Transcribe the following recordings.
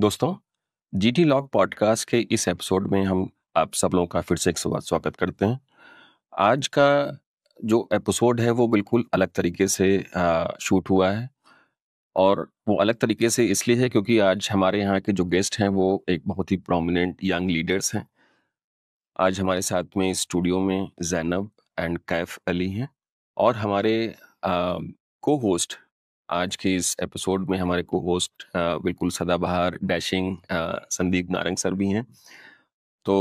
दोस्तों, GT log podcast के इस एपिसोड में हम आप सब लोगों का फिर से एक स्वागत करते हैं। आज का जो एपिसोड है वो बिल्कुल अलग तरीके से शूट हुआ है और वो अलग तरीके से इसलिए है क्योंकि आज हमारे यहाँ के जो गेस्ट हैं वो एक बहुत ही प्रोमिनेंट यंग लीडर्स हैं। आज हमारे साथ में स्टूडियो में ज़ैनब एंड कैफ अली हैं और हमारे को होस्ट आज के इस एपिसोड में हमारे को होस्ट बिल्कुल सदाबहार डैशिंग संदीप नारंग सर भी हैं। तो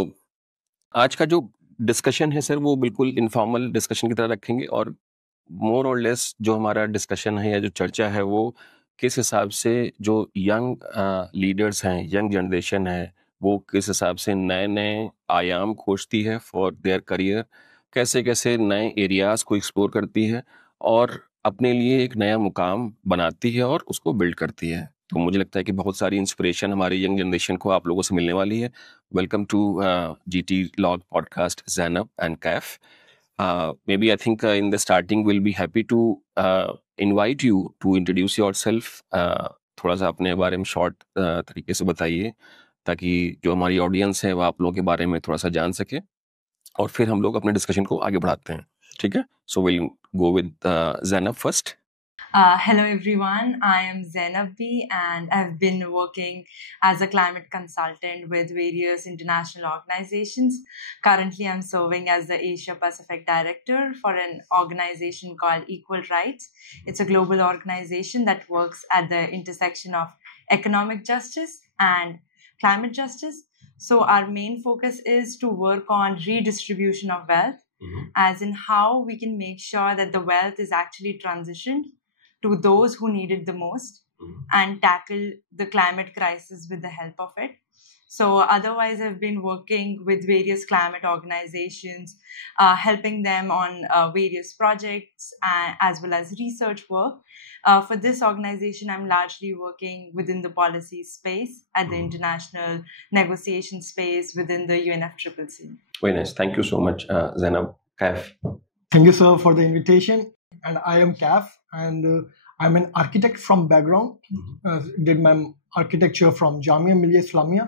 आज का जो डिस्कशन है सर वो बिल्कुल इनफॉर्मल डिस्कशन की तरह रखेंगे और मोर और लेस जो हमारा डिस्कशन है या जो चर्चा है वो किस हिसाब से जो यंग लीडर्स हैं, यंग जनरेशन है, वो किस हिसाब से नए नए आयाम खोजती है फॉर देयर करियर, कैसे कैसे नए एरियाज को एक्सप्लोर करती है और अपने लिए एक नया मुकाम बनाती है और उसको बिल्ड करती है। तो मुझे लगता है कि बहुत सारी इंस्पिरेशन हमारी यंग जनरेशन को आप लोगों से मिलने वाली है। Welcome to GT Log Podcast, Zainab and Kaif. Maybe I think in the starting we'll be happy to invite you to introduce yourself. थोड़ा सा अपने बारे में शॉर्ट तरीके से बताइए ताकि जो हमारी ऑडियंस है वो आप लोगों के बारे में थोड़ा सा जान सके और फिर हम लोग अपने डिस्कशन को आगे बढ़ाते हैं। ठीक है? So we'll go with Zainab first. Hello everyone, I am Zainab B and I've been working as a climate consultant with various international organizations. Currently, I'm serving as the Asia Pacific Director for an organization called Equal Rights. It's a global organization that works at the intersection of economic justice and climate justice. So our main focus is to work on redistribution of wealth, as in how we can make sure that the wealth is actually transitioned to those who need it the most and tackle the climate crisis with the help of it. So otherwise, I've been working with various climate organizations, helping them on various projects as well as research work. For this organization, I'm largely working within the policy space at the international negotiation space within the UNFCCC. Very nice. Thank you so much, Zainab. Kaif. Thank you, sir, for the invitation. And I am Kaif, and I'm an architect from background. Did my architecture from Jamia Millia Islamia,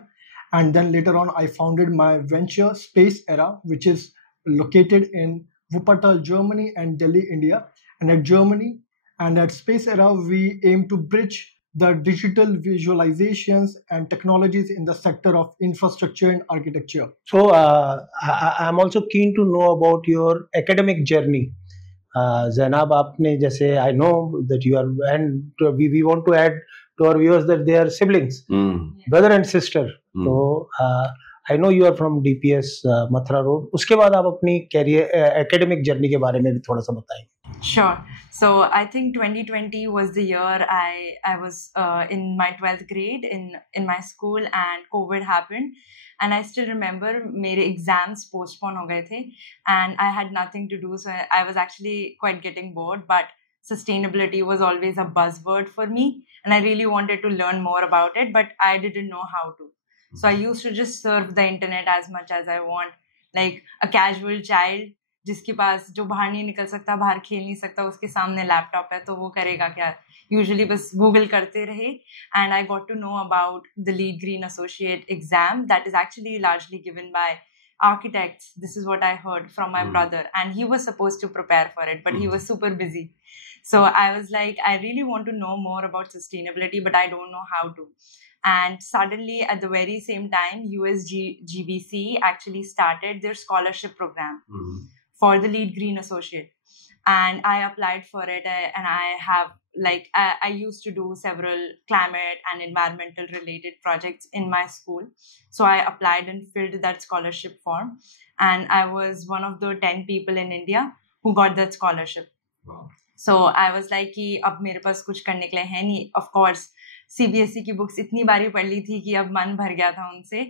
and then later on I founded my venture Space Era, which is located in Wuppertal, Germany, and Delhi, India. And at Germany and at Space Era, we aim to bridge the digital visualizations and technologies in the sector of infrastructure and architecture. So I'm also keen to know about your academic journey. Zainab, आपने जैसे I know that you are, and we want to add to our viewers that they are siblings, brother and sister. So I know you are from DPS Mathura Road. उसके बाद आप अपनी career academic journey के बारे में भी थोड़ा सा बताएं. Sure. So I think 2020 was the year I was in my 12th grade in my school and COVID happened. And I still remember मेरे exams postpone हो गए थे and I had nothing to do. So I was actually quite getting bored, but sustainability was always a buzzword for me. And I really wanted to learn more about it, but I didn't know how to. So I used to just surf the internet as much as I want, like a casual child जिसके पास जो बाहर नहीं निकल सकता, बाहर खेल नहीं सकता, उसके सामने लैपटॉप है तो वो करेगा क्या? Usually बस गूगल करते रहे. And I got to know about the Lead Green Associate exam that is actually largely given by architects. This is what I heard from my brother, and he was supposed to prepare for it, but he was super busy. So I was like, I really want to know more about sustainability, but I don't know how to. And suddenly, at the very same time, USGBC actually started their scholarship program for the Lead Green Associate. And I applied for it, and I have, I used to do several climate and environmental related projects in my school. So I applied and filled that scholarship form. And I was one of the 10 people in India who got that scholarship. Wow. So I was like कि अब मेरे पास कुछ करने के लिए है नहीं. Of course, CBSE की books इतनी बारी पढ़ ली थी कि अब मन भर गया था उनसे.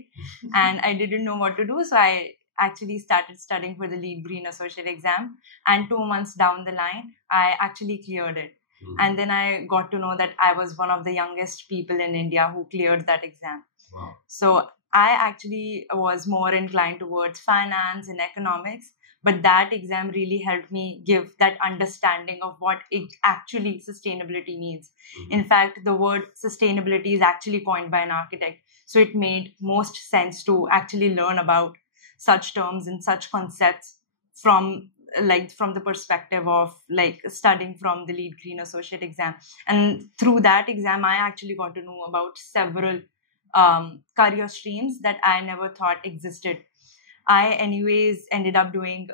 And I didn't know what to do. So I actually started studying for the Lead Green Associate exam. And 2 months down the line, I actually cleared it. And then I got to know that I was one of the youngest people in India who cleared that exam. Wow. So I actually was more inclined towards finance and economics. But that exam really helped me give that understanding of what actually sustainability means. In fact, the word sustainability is actually coined by an architect. So it made most sense to actually learn about such terms and such concepts from the perspective of studying from the LEED Green Associate exam. And through that exam, I actually got to know about several career streams that I never thought existed. I anyways ended up doing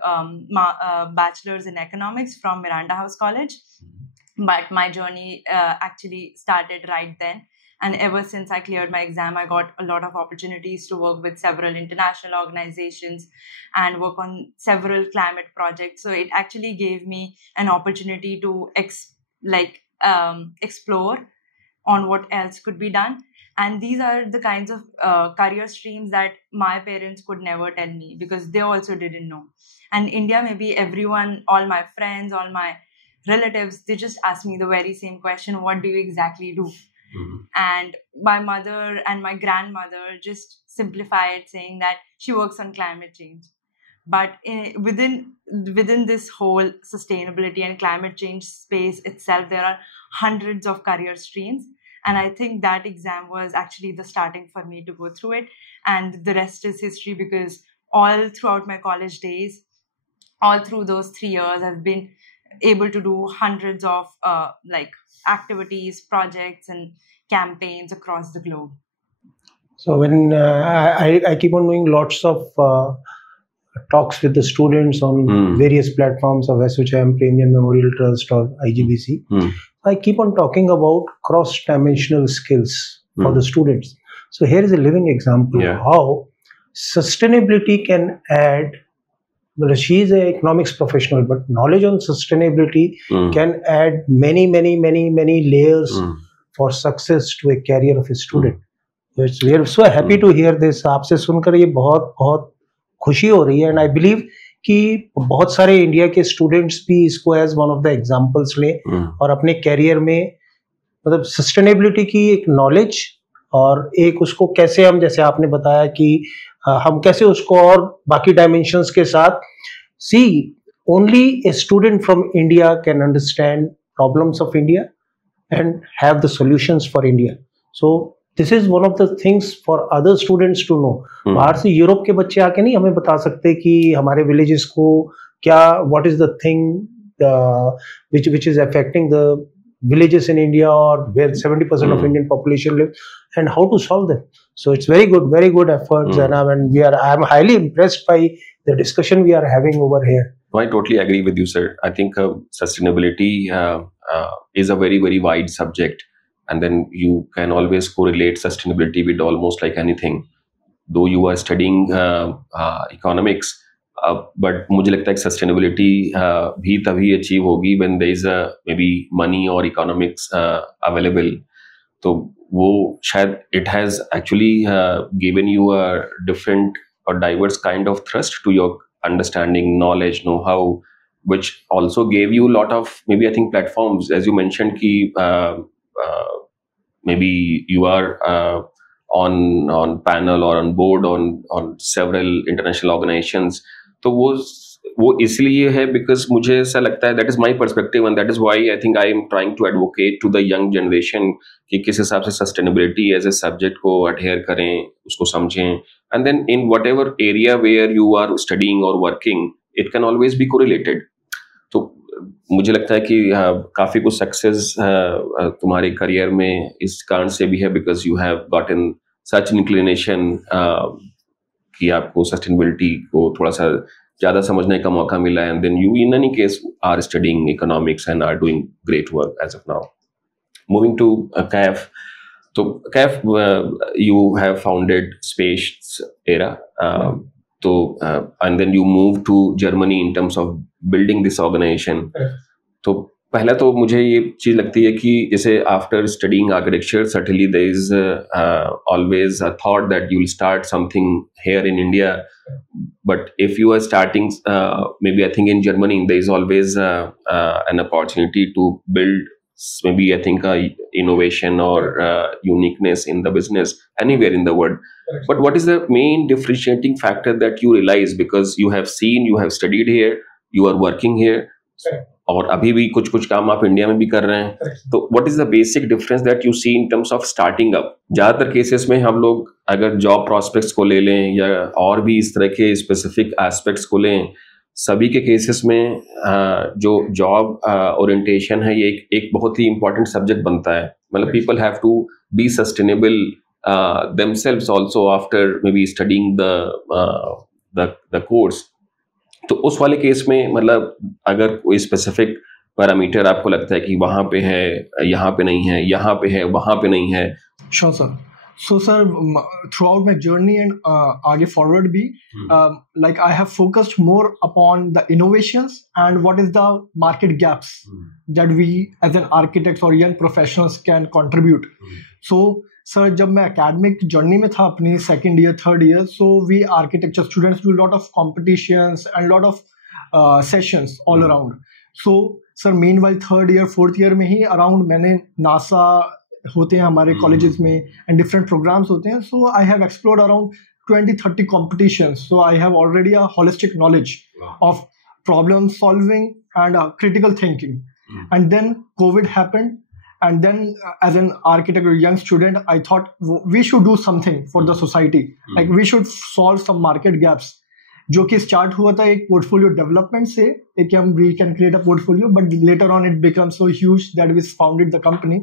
bachelor's in economics from Miranda House College, but my journey actually started right then. And ever since I cleared my exam, I got a lot of opportunities to work with several international organizations and work on several climate projects. So it actually gave me an opportunity to explore on what else could be done. And these are the kinds of career streams that my parents could never tell me, because they also didn't know. And India, maybe everyone, all my friends, all my relatives, they just ask me the very same question: what do you exactly do? And my mother and my grandmother just simplify it, saying that she works on climate change. But within this whole sustainability and climate change space itself, there are hundreds of career streams. And I think that exam was actually the starting for me to go through it. And the rest is history, because all throughout my college days, all through those 3 years, I've been able to do hundreds of activities, projects, and campaigns across the globe. So when I keep on doing lots of talks with the students on various platforms of SHM, Premium Memorial Trust, or IGBC, I keep on talking about cross-dimensional skills for the students. So here is a living example of how sustainability can add. Well, she is an economics professional, but knowledge on sustainability can add many layers for success to a career of a student. We are so happy to hear this. आपसे सुनकर ये बहुत खुशी हो रही है. And I believe कि बहुत सारे इंडिया के स्टूडेंट्स भी इसको as one of the examples लें और अपने कैरियर में मतलब सस्टेनेबिलिटी की एक नॉलेज और एक उसको कैसे हम, जैसे आपने बताया कि हम कैसे उसको और बाकी डायमेंशंस के साथ see only a student from India can understand problems of India and have the solutions for India. So this is one of the things for other students to know. बाहर से यूरोप के बच्चे आके नहीं हमें बता सकते कि हमारे विलेजेस को क्या, what is the thing which is affecting the villages in India, or where 70% of Indian population live, and how to solve them. So it's very good effort, Zainab, and I'm highly impressed by the discussion we are having over here. I totally agree with you, sir. I think sustainability is a very wide subject, and then you can always correlate sustainability with almost like anything. Though you are studying economics, but मुझे लगता है कि sustainability भी तभी achieve होगी when there is maybe money or economics available. तो वो शायद it has actually given you a different or diverse kind of thrust to your understanding, knowledge, know-how, which also gave you a lot of maybe I think platforms, as you mentioned कि maybe you are on panel or on board on several international organizations. तो वो इसलिए है because मुझे ऐसा लगता है, that is my perspective, and that is why I think I am trying to advocate to the young generation कि किस हिसाब से sustainability as a subject को adhere करें, उसको समझें, and then in whatever area where you are studying or working, it can always be correlated. तो मुझे लगता है कि काफ़ी कुछ सक्सेस तुम्हारे करियर में इस कारण से भी है because you have gotten such an inclination कि आपको सस्टेनेबिलिटी को थोड़ा सा ज़्यादा समझने का मौका मिला है, and then you in any case are studying economics and are doing great work as of now. Moving to CAF. So CAF, you have founded Space Era. And then you moved to Germany in terms of building this organization. तो पहला तो मुझे ये चीज़ लगती है कि जैसे after studying architecture, certainly there is always a thought that you will start something here in India. But if you are starting, maybe I think in Germany, there is always an opportunity to build maybe I think innovation or uniqueness in the business anywhere in the world. But what is the main differentiating factor that you realize, because you have seen, you have studied here, you are working here, और अभी भी कुछ कुछ काम आप India में भी कर रहे हैं, तो what is the basic difference that you see in terms of starting up? ज्यादातर केसेस में हम लोग अगर जॉब प्रोस्पेक्ट्स को ले लें या और भी इस तरह के स्पेसिफिक एस्पेक्ट्स को लें, सभी के केसेस में जो जॉब ओरिएंटेशन है ये एक बहुत ही इंपॉर्टेंट सब्जेक्ट बनता है. मतलब people have to be sustainable themselves also after maybe studying the course. तो उस वाले केस में मतलब अगर कोई स्पेसिफिक पैरामीटर आपको लगता है कि वहां पे है, यहाँ पे नहीं है, यहाँ पे है, वहां पे नहीं है. Sure, sir. So, sir, throughout my journey and आगे forward भी, like I have focused more upon the innovations and what is the market gaps that we as an architects or young professionals can contribute. So, sir, जब मैं academic journey में था अपनी second year, third year, so we architecture students do a lot of competitions and lot of sessions all around. So, sir, meanwhile third year, fourth year में ही around मैंने NASA होते हैं हमारे कॉलेजेस में and different programs होते हैं. So I have explored around 20-30 competitions. So I have already a holistic knowledge of problem solving and critical thinking. And then COVID happened, and then as an architect or young student, I thought we should do something for the society. Like we should solve some market gaps. जो कि start हुआ था एक portfolio development से, एक हम we can create a portfolio, but later on it become so huge that we founded the company.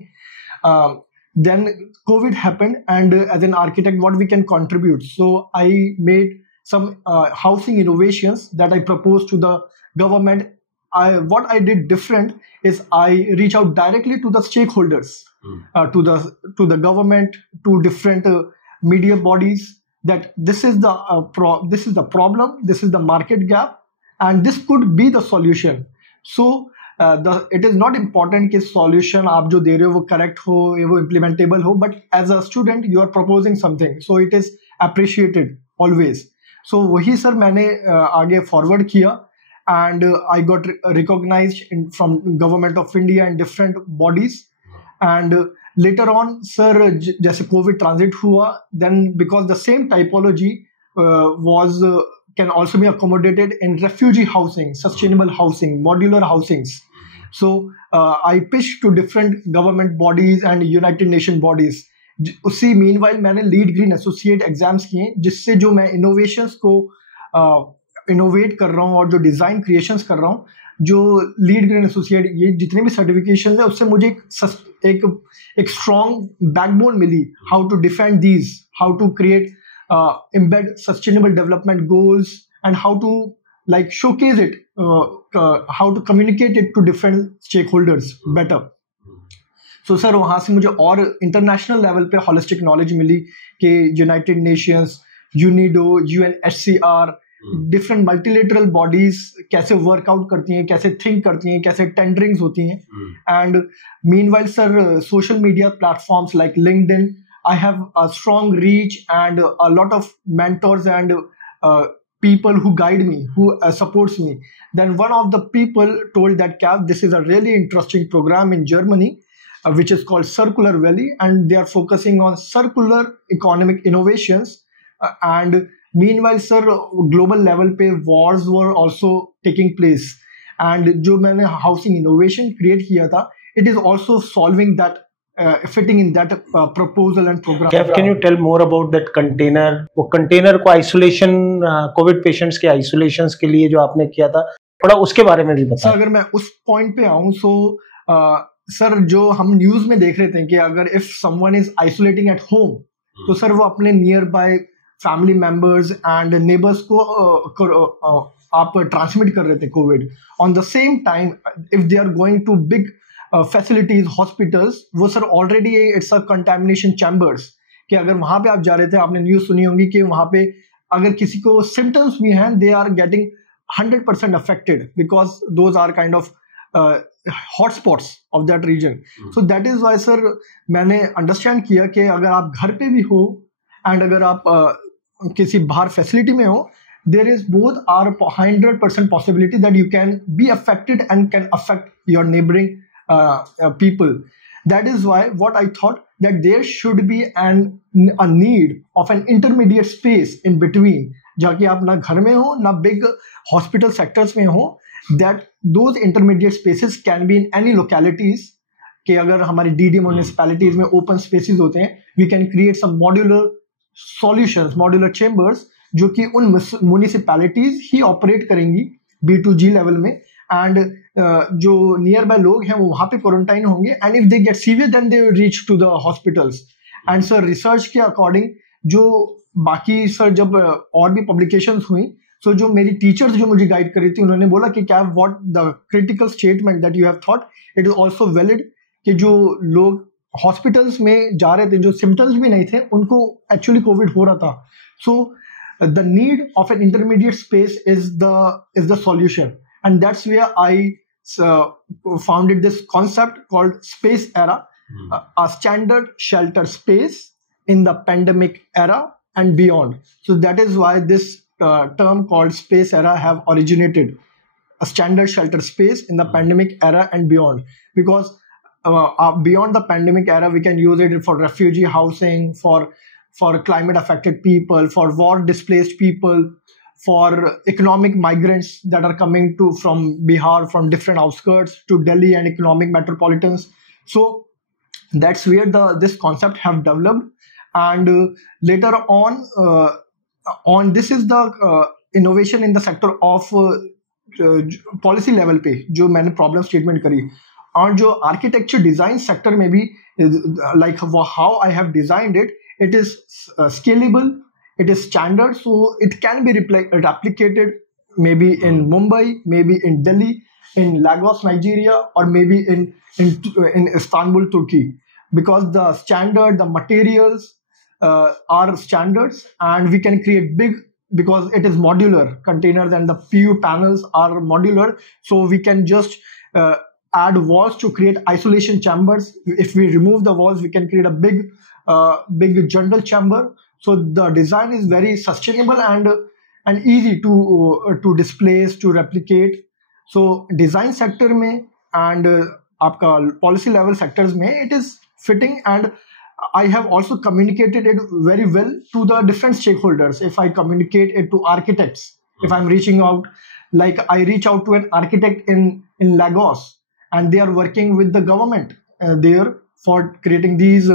Then COVID happened, and as an architect, what we can contribute? So I made some housing innovations that I proposed to the government. What I did different is I reach out directly to the stakeholders, to the government, to different media bodies, that this is the problem, this is the market gap, and this could be the solution. So it is not important कि solution आप जो दे रहे हो वो correct हो, वो implementable हो, but as a student you are proposing something, so it is appreciated always. So वही सर मैंने आगे forward किया, and I got recognized from Government of India and different bodies. And later on sir जैसे COVID transit हुआ, then because the same typology was can also be accommodated in refugee housing, sustainable housing, modular housings. So I pitched to different government bodies and United Nation bodies. उसी meanwhile मैंने lead green associate exams किए, जिससे जो मैं innovations को innovate कर रहा हूँ और जो डिजाइन क्रिएशंस कर रहा हूँ, जो लीड ग्रीन एसोसिएट ये जितने भी सर्टिफिकेशन है उससे मुझे एक स्ट्रॉन्ग बैकबोन मिली, how to defend these, how to create embed sustainable development goals, and how to like showcase it, how to communicate it to different stakeholders better. So sir वहाँ से मुझे और इंटरनेशनल लेवल पे holistic knowledge मिली कि United Nations, UNIDO, UNHCR, different multilateral bodies कैसे workout करती हैं, कैसे थिंक करती हैं, कैसे टेंडरिंग्स होती हैं. And meanwhile sir social media platforms like LinkedIn, I have a strong reach and a lot of mentors and people who guide me, who supports me. Then one of the people told that, Cav, this is a really interesting program in Germany, which is called Circular Valley, and they are focusing on circular economic innovations. And meanwhile, sir, global level पे wars were also taking place. And जो मैंने housing innovation create किया था, it is also solving that. Fitting in that proposal and program. Kev, can you tell more about that container? वो container को isolation, Covid patients के isolations के लिए जो आपने किया था, थोड़ा उसके बारे में भी बताएं. सर अगर मैं उस पॉइंट पे आऊँ, सो सर जो हम न्यूज में देख रहे थे कि अगर if someone is isolating at home, तो सर वो अपने nearby family members and neighbours को आप ट्रांसमिट कर रहे थे COVID. On the same time if they are going to big facilities, hospitals, वो sir already it's a contamination chambers, कि अगर वहां पे आप जा रहे थे, आपने न्यूज सुनी होगी कि वहां पे अगर किसी को सिम्टम्स भी हैं, they are getting 100% affected because those are kind of hotspots of that region. So that is why sir मैंने अंडरस्टैंड किया कि अगर आप घर पे भी हो एंड अगर आप किसी बाहर फैसिलिटी में हो, there is both are 100% possibility that you can be affected and can affect your neighboring people. That is why what I thought that there should be a need of an intermediate space in between, जाके आप ना घर में हो ना big hospital sectors में हो, that those intermediate spaces can be in any localities. कि अगर हमारी DD municipalities में open spaces होते हैं, we can create some modular solutions, modular chambers, जो कि उन municipalities ही operate करेंगी B2G level में, and जो नियर बाय लोग हैं वो वहाँ पे क्वारंटाइन होंगे, and if they get severe then they reach to the hospitals. And sir research के अकॉर्डिंग जो बाकी सर जब और भी पब्लिकेशंस हुई, सो जो मेरी टीचर्स जो मुझे गाइड करी थी उन्होंने बोला कि क्या what the critical statement that you have thought it is also valid, कि जो लोग हॉस्पिटल्स में जा रहे थे जो सिम्टम्स भी नहीं थे उनको एक्चुअली कोविड हो रहा था. So the need of an intermediate space is the solution, and that's where I founded this concept called Space Era, a standard shelter space in the pandemic era and beyond. So that is why this term called Space Era have originated, a standard shelter space in the pandemic era and beyond, because beyond the pandemic era we can use it for refugee housing, for climate affected people, for war displaced people, for economic migrants that are coming from Bihar, from different outskirts to Delhi and economic metropolitans. So that's where this concept have developed, and later on this is the innovation in the sector of policy level पे जो मैंने problem statement करी, और जो architecture design sector में भी like how I have designed it, it is scalable. It is standard, so it can be replicated maybe in Mumbai, maybe in Delhi, in Lagos, Nigeria, or maybe in Istanbul, Turkey, because the standard, the materials are standards, and we can create big, because it is modular containers and the PU panels are modular, so we can just add walls to create isolation chambers. If we remove the walls, we can create a big general chamber. So the design is very sustainable and easy to displace, to replicate. So design sector में and आपका policy level sectors में it is fitting, and I have also communicated it very well to the different stakeholders. If I communicate it to architects, if I'm reaching out, like I reach out to an architect in Lagos, and they are working with the government there for creating these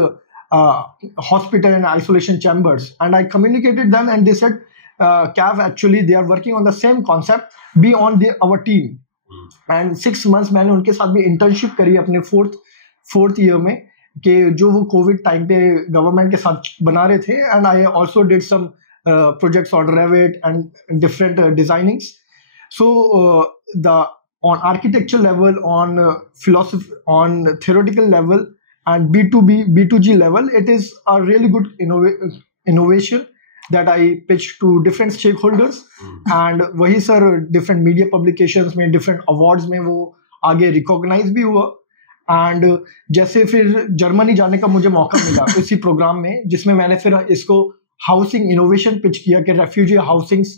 hospital and isolation chambers, and I communicated them, and they said Cav, actually they are working on the same concept, be on our team. And 6 months मैंने उनके साथ भी internship करी अपने fourth year में, कि जो वो कोविड टाइम पे गवर्नमेंट के साथ बना रहे थे, and I also did some projects on Revit and different designings. So on architecture level, on philosophy, on theoretical level, and B2G level, it is a really good innovation that I pitched to different stakeholders. And वही sir different media publications में, different awards में वो आगे recognize भी हुआ. And जैसे फिर Germany जाने का मुझे मौका मिला इसी प्रोग्राम में, जिसमें मैंने फिर इसको हाउसिंग इनोवेशन पिच किया कि refugee housings,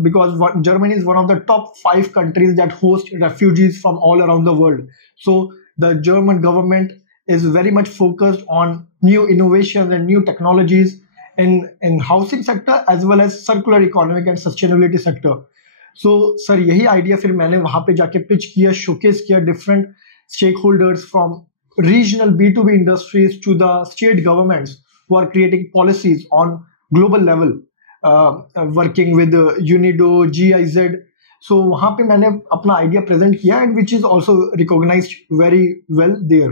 because Germany is one of the top 5 countries that host refugees from all around the world. So the German government is very much focused on new innovations and new technologies in housing sector as well as circular economic and sustainability sector. So sir यही idea फिर मैंने वहाँ पे जाके pitch किया, showcase किया different stakeholders from regional B2B industries to the state governments who are creating policies on global level, working with UNIDO, GIZ. So वहाँ पे मैंने अपना आइडिया प्रेजेंट किया, and which is also recognized very well there.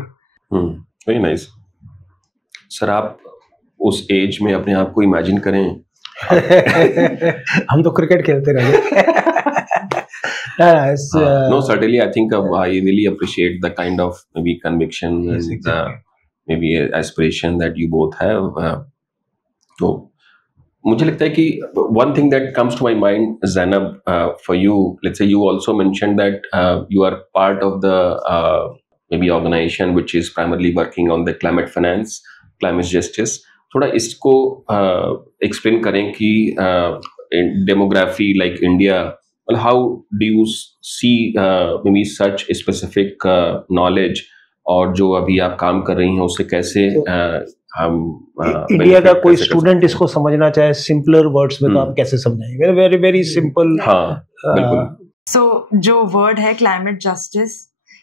Very nice. Sir आप उस as में अपने आप को इमेजिन करें. हम तो क्रिकेट खेलते रहे. No, certainly I think I really appreciate the kind of maybe conviction Yes, and exactly. maybe aspiration that you both have. तो मुझे लगता है कि one thing that comes to my mind, Zainab, for you, let's say you also mentioned that you are part of the maybe organization which is primarily working on the climate finance, climate justice. थोड़ा इसको explain करें कि demography like India well, how do you see maybe such specific knowledge, और जो अभी आप काम कर रही हैं उससे कैसे हम इंडिया का कोई स्टूडेंट इसको समझना चाहे सिंपलर वर्ड्स में तो आप कैसे समझाएंगे? Very very simple. हाँ, बिल्कुल. सो जो वर्ड है क्लाइमेट जस्टिस,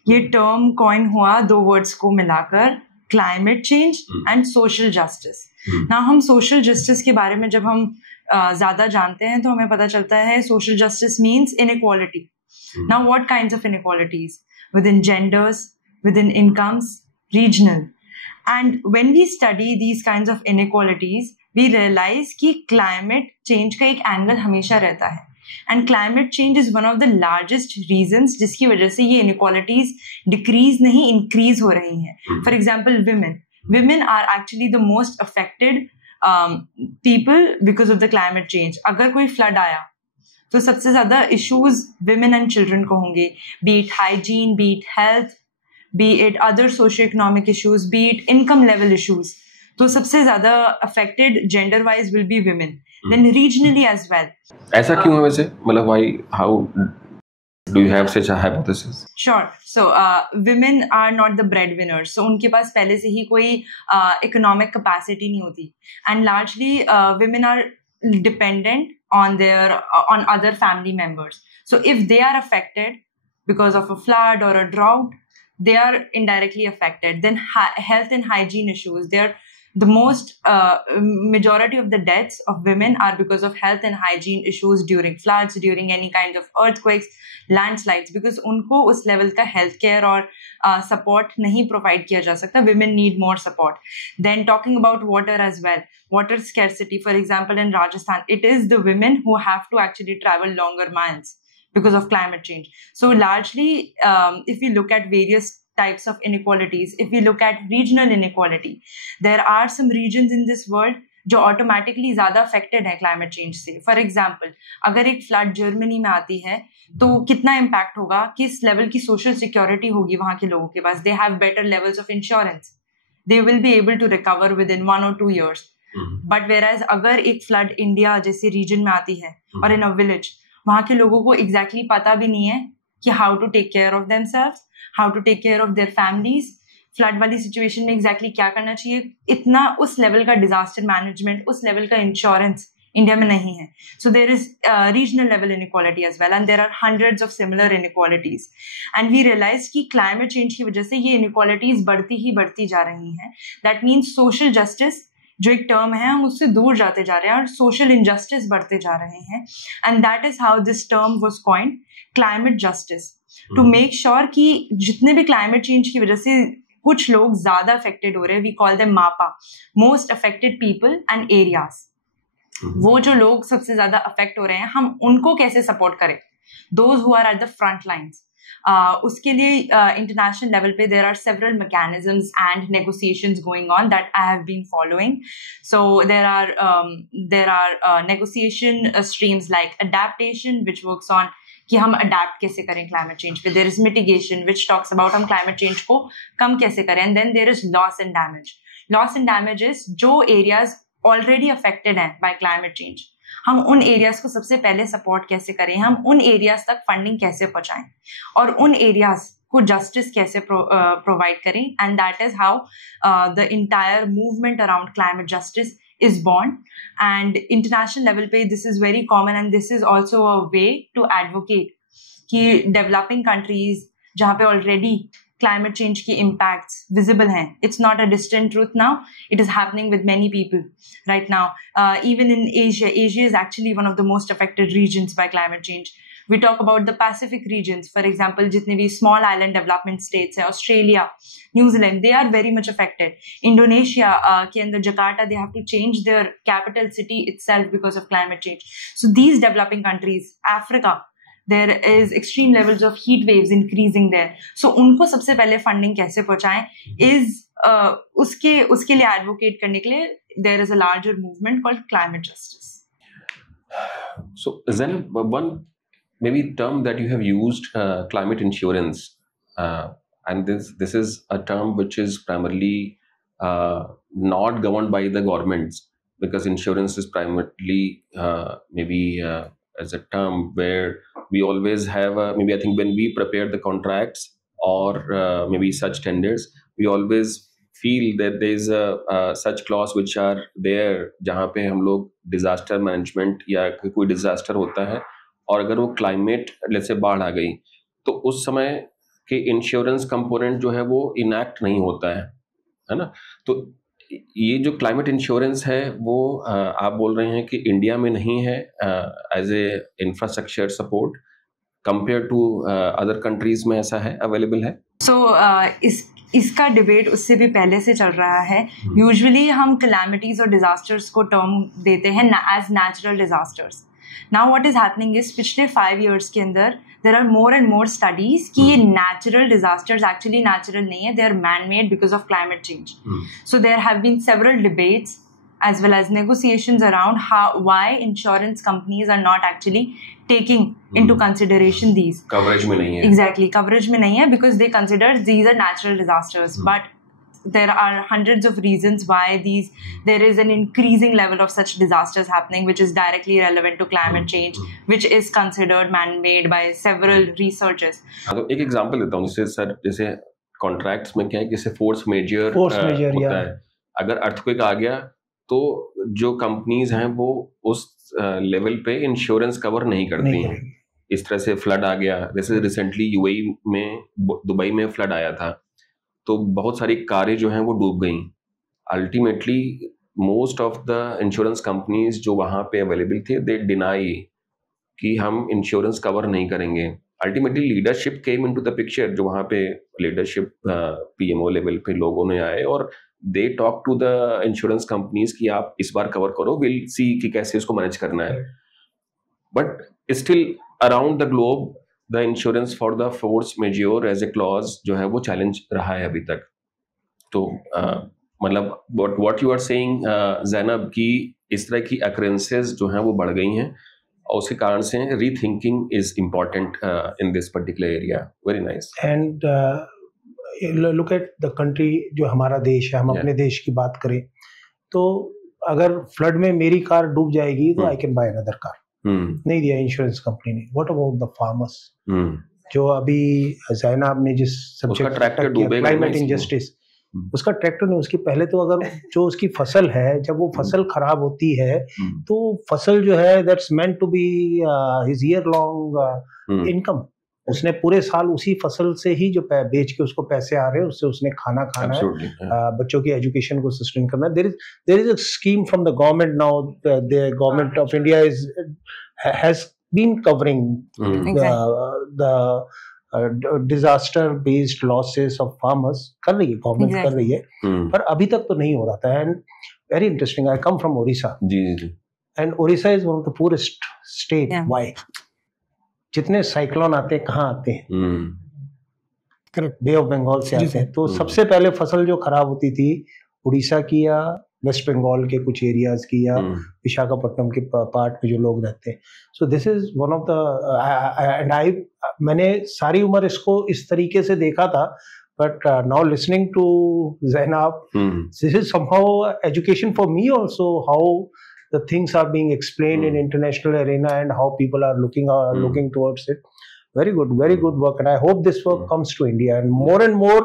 ये टर्म कॉइन हुआ दो वर्ड्स को मिलाकर, climate change and social justice. ना हम सोशल जस्टिस के बारे में जब हम ज्यादा जानते हैं तो हमें पता चलता है social justice means inequality. Now what kinds of inequalities? Within genders, within incomes, regional. And when we study these kinds of inequalities we realize कि क्लाइमेट चेंज का एक एंगल हमेशा रहता है. And climate change is one of the largest reasons जिसकी वजह से ये इनइक्वालिटीज डिक्रीज नहीं इंक्रीज हो रही हैं. For example women are actually the most affected people because of the climate change. अगर कोई flood आया तो सबसे ज्यादा issues women and children को होंगे, be it hygiene, be it health, be it other socio-economic issues, be it income level issues. तो सबसे ज्यादा affected gender wise will be women. Then regionally as well. ऐसा क्यों है वैसे? मतलब why, how do you have such a hypothesis? Sure. So women are not the breadwinners. So उनके पास पहले से ही कोई economic capacity नहीं होती. And largely women are dependent on on other family members. So if they are affected because of a flood or a drought, they are indirectly affected. Then health and hygiene issues. They are the most majority of the deaths of women are because of health and hygiene issues during floods, during any kind of earthquakes, landslides, because उनको उस level का health care और support नहीं provide किया जा सकता. Women need more support. Then talking about water as well, water scarcity, for example, in Rajasthan, it is the women who have to actually travel longer miles because of climate change. So largely, if we look at various types of inequalities, if we look at regional inequality, there are some regions in this world जो automatically ज़्यादा affected है climate change से. For example, अगर एक flood Germany में आती है तो कितना impact होगा, किस level की social security होगी वहाँ के लोगों के पास. They have better levels of insurance. They will be able to recover within 1 or 2 years. But whereas अगर एक flood India जैसे region में आती है और in a village, वहाँ के लोगों को exactly पता भी नहीं है कि how to take care of themselves, how to take care of their families, flood वाली सिचुएशन में एग्जैक्टली क्या करना चाहिए. इतना उस लेवल का डिजास्टर मैनेजमेंट, उस लेवल का इंश्योरेंस इंडिया में नहीं है. So there is regional level inequality as well, and there are hundreds of similar inequalities. And we realize कि क्लाइमेट चेंज की वजह से ये इनइक्वालिटीज बढ़ती जा रही हैं. दैट मीन्स सोशल जस्टिस जो एक टर्म है हम उससे दूर जाते जा रहे हैं और सोशल इनजस्टिस बढ़ते जा रहे हैं. And that is how this term was coined, climate justice, to make sure कि जितने भी क्लाइमेट चेंज की वजह से कुछ लोग ज्यादा अफेक्टेड हो रहे हैं, वी कॉल देम मापा, most affected people and areas. वो जो लोग सबसे ज्यादा अफेक्ट हो रहे हैं, हम उनको कैसे सपोर्ट करें, those who are at the front lines. उसके लिए इंटरनेशनल लेवल पे there are several mechanisms and negotiations going on that I have been following. So there are negotiation streams like adaptation which works on कि हम adapt कैसे करें climate change पे. There is mitigation which talks about हम climate change को कम कैसे करें. And then there is loss and damage. Loss and damages, जो एरियाज ऑलरेडी अफेक्टेड हैं बाय क्लाइमेट चेंज, हम उन एरियाज को सबसे पहले सपोर्ट कैसे करें, हम उन एरियाज तक फंडिंग कैसे पहुंचाएं और उन एरियाज को जस्टिस कैसे प्रोवाइड करें. And that is how the entire movement around climate justice is born. And international level pe this is very common, and this is also a way to advocate कि developing countries जहाँ पे already climate change की impacts visible हैं, it's not a distant truth now, it is happening with many people right now. Even in Asia is actually one of the most affected regions by climate change. We talk about the Pacific regions, for example, जितने भी small island development states हैं, Australia, New Zealand, they are very much affected. Indonesia के अंदर Jakarta, they have to change their capital city itself because of climate change. So these developing countries, Africa, there is extreme levels of heat waves increasing there. So उनको सबसे पहले funding कैसे पहुंचाएं is उसके लिए advocate करने के लिए there is a larger movement called climate justice. So then one maybe term that you have used, climate insurance, and this is a term which is primarily not governed by the governments, because insurance is primarily maybe as a term where we always have maybe I think when we prepare the contracts or maybe such tenders, we always feel that there is a such clause which are there जहाँ पे हम लोग disaster management या कोई disaster होता है और अगर वो climate जैसे बाढ़ आ गई तो उस समय के इंश्योरेंस कंपोनेंट जो है वो इनैक्ट नहीं होता है ना। तो ये जो क्लाइमेट इंश्योरेंस है वो आप बोल रहे हैं कि इंडिया में नहीं है as a infrastructure support compare to other countries में ऐसा है, अवेलेबल है? इसका डिबेट उससे भी पहले से चल रहा है। यूजुअली हम कैलामिटीज और डिजास्टर्स को टर्म देते हैं as natural disasters. Now what is happening is पिछले 5 years के अंदर there are more and more studies कि ये natural disasters actually natural नहीं है, they are man-made because of climate change. So there have been several debates as well as negotiations around why insurance companies are not actually taking into consideration these. Coverage में नहीं है. Exactly, coverage में नहीं है because they consider these are natural disasters. But there are hundreds of reasons why there is an increasing level of such disasters happening, which is directly relevant to climate change, which is considered man-made by several researchers. तो एक example देता हूँ, जैसे contracts में क्या है, जैसे force major होता है। अगर अर्थक्वेक आ गया तो जो कंपनीज हैं वो उस लेवल पे इंश्योरेंस कवर नहीं करती हैं। इस तरह से फ्लड आ गया, जैसे रिसेंटली यूएई में दुबई में फ्लड आया था तो बहुत सारी कारें जो हैं वो डूब गईं। Ultimately most of the insurance companies जो वहाँ पे अवेलेबल थे दे डिनाई कि हम इंश्योरेंस कवर नहीं करेंगे। Ultimately leadership came into the picture, जो वहाँ पे लीडरशिप पीएमओ लेवल पे लोगों ने आए और they talk to the insurance companies कि आप इस बार कवर करो, विल सी कि कैसे इसको मैनेज करना है। But still around the globe the insurance for the force majeure as a clause जो है वो चैलेंज रहा है अभी तक। तो मतलब what you are saying Zainab की इस तरह की अकरेंसेस जो हैं वो बढ़ गई हैं और उसके कारण से rethinking is important in this particular area. Very nice. And look at the country, जो हमारा देश है, हम अपने देश की बात करें तो अगर फ्लड में मेरी कार डूब जाएगी तो I can by another car. नहीं दिया इंश्योरेंस कंपनी ने। व्हाट अबाउट द फार्मर्स, जो अभी ज़ैनब ने जिस सब्जेक्ट क्लाइमेट इंजस्टिस, उसका ट्रैक्टर नहीं, उसकी पहले तो अगर जो उसकी फसल है, जब वो फसल खराब होती है तो फसल जो है that's meant to be his year long income. उसने पूरे साल उसी फसल से ही जो बेच के उसको पैसे आ रहे हैं, उससे उसने खाना खाना है, बच्चों की एजुकेशन को सस्टेन करना है। There is a scheme from the government now, the government of India has been covering the disaster based losses of farmers. कर रही है गवर्नमेंट, कर रही है, पर अभी तक तो नहीं हो रहा था। And very interesting, I come from Odisha and Odisha is one of the purest state. Why? जितने साइक्लोन आते हैं कहाँ आते हैं? करेक्ट, बे ऑफ बंगाल से आते हैं। तो सबसे पहले फसल जो खराब होती थी उड़ीसा की या वेस्ट बंगाल के कुछ एरियाज की या विशाखापट्टनम के पार्ट में जो लोग रहते हैं। So this is one of the and मैंने सारी उम्र इसको इस तरीके से देखा था, but now listening to Zainab, this is somehow education for me also, how the things are being explained in international arena and how people are looking towards it. Very good work, and I hope this work comes to India and more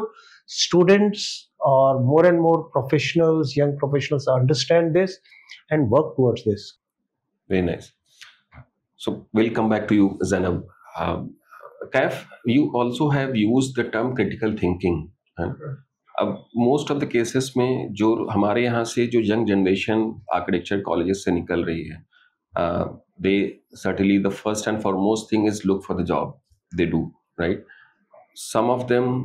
students or more and more professionals, young professionals understand this and work towards this. Very nice. So we'll come back to you, Zainab. Kaif, you also have used the term critical thinking. अब most of the cases में जो हमारे यहाँ से जो young generation architecture colleges से निकल रही है, they certainly the first and foremost thing is look for the job they do, right? Some of them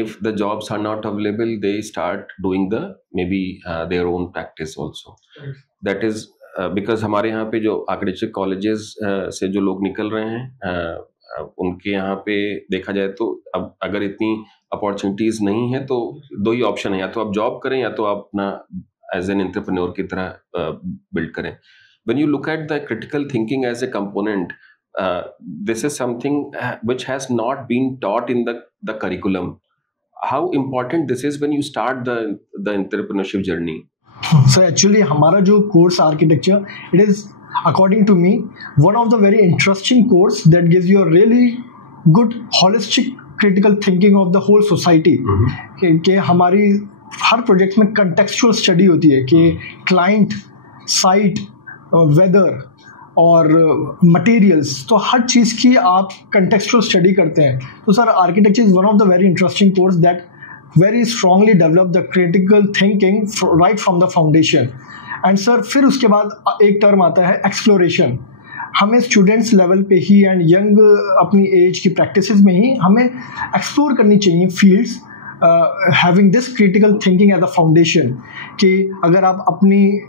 if the jobs are not available they start doing the maybe their own practice also. That is because हमारे यहाँ पे जो architecture colleges से जो लोग निकल रहे हैं उनके यहाँ पे देखा जाए तो अब अगर इतनी अपॉर्चुनिटीज नहीं है तो दो ही ऑप्शन है, या तो आप जॉब करें या तो आप अपना एज एन एंटरप्रेन्योर की तरह बिल्ड करें। When you look at the critical thinking as a component, this is something which has not been taught in the curriculum. How important this is when you start the entrepreneurship journey? So actually हमारा जो course architecture, it is according to me, one of the very interesting course that gives you a really good holistic critical thinking of the whole society. कि हमारी हर project में contextual study होती है कि client, site, weather और materials, तो हर चीज़ की आप contextual study करते हैं. तो sir architecture is one of the very interesting course that very strongly develop the critical thinking right from the foundation. And sir फिर उसके बाद एक टर्म आता है एक्सप्लोरेशन. हमें स्टूडेंट्स लेवल पे ही एंड यंग अपनी एज की प्रैक्टिसेस में ही हमें एक्सप्लोर करनी चाहिए fields, having this critical thinking as a foundation. कि अगर आप अपनी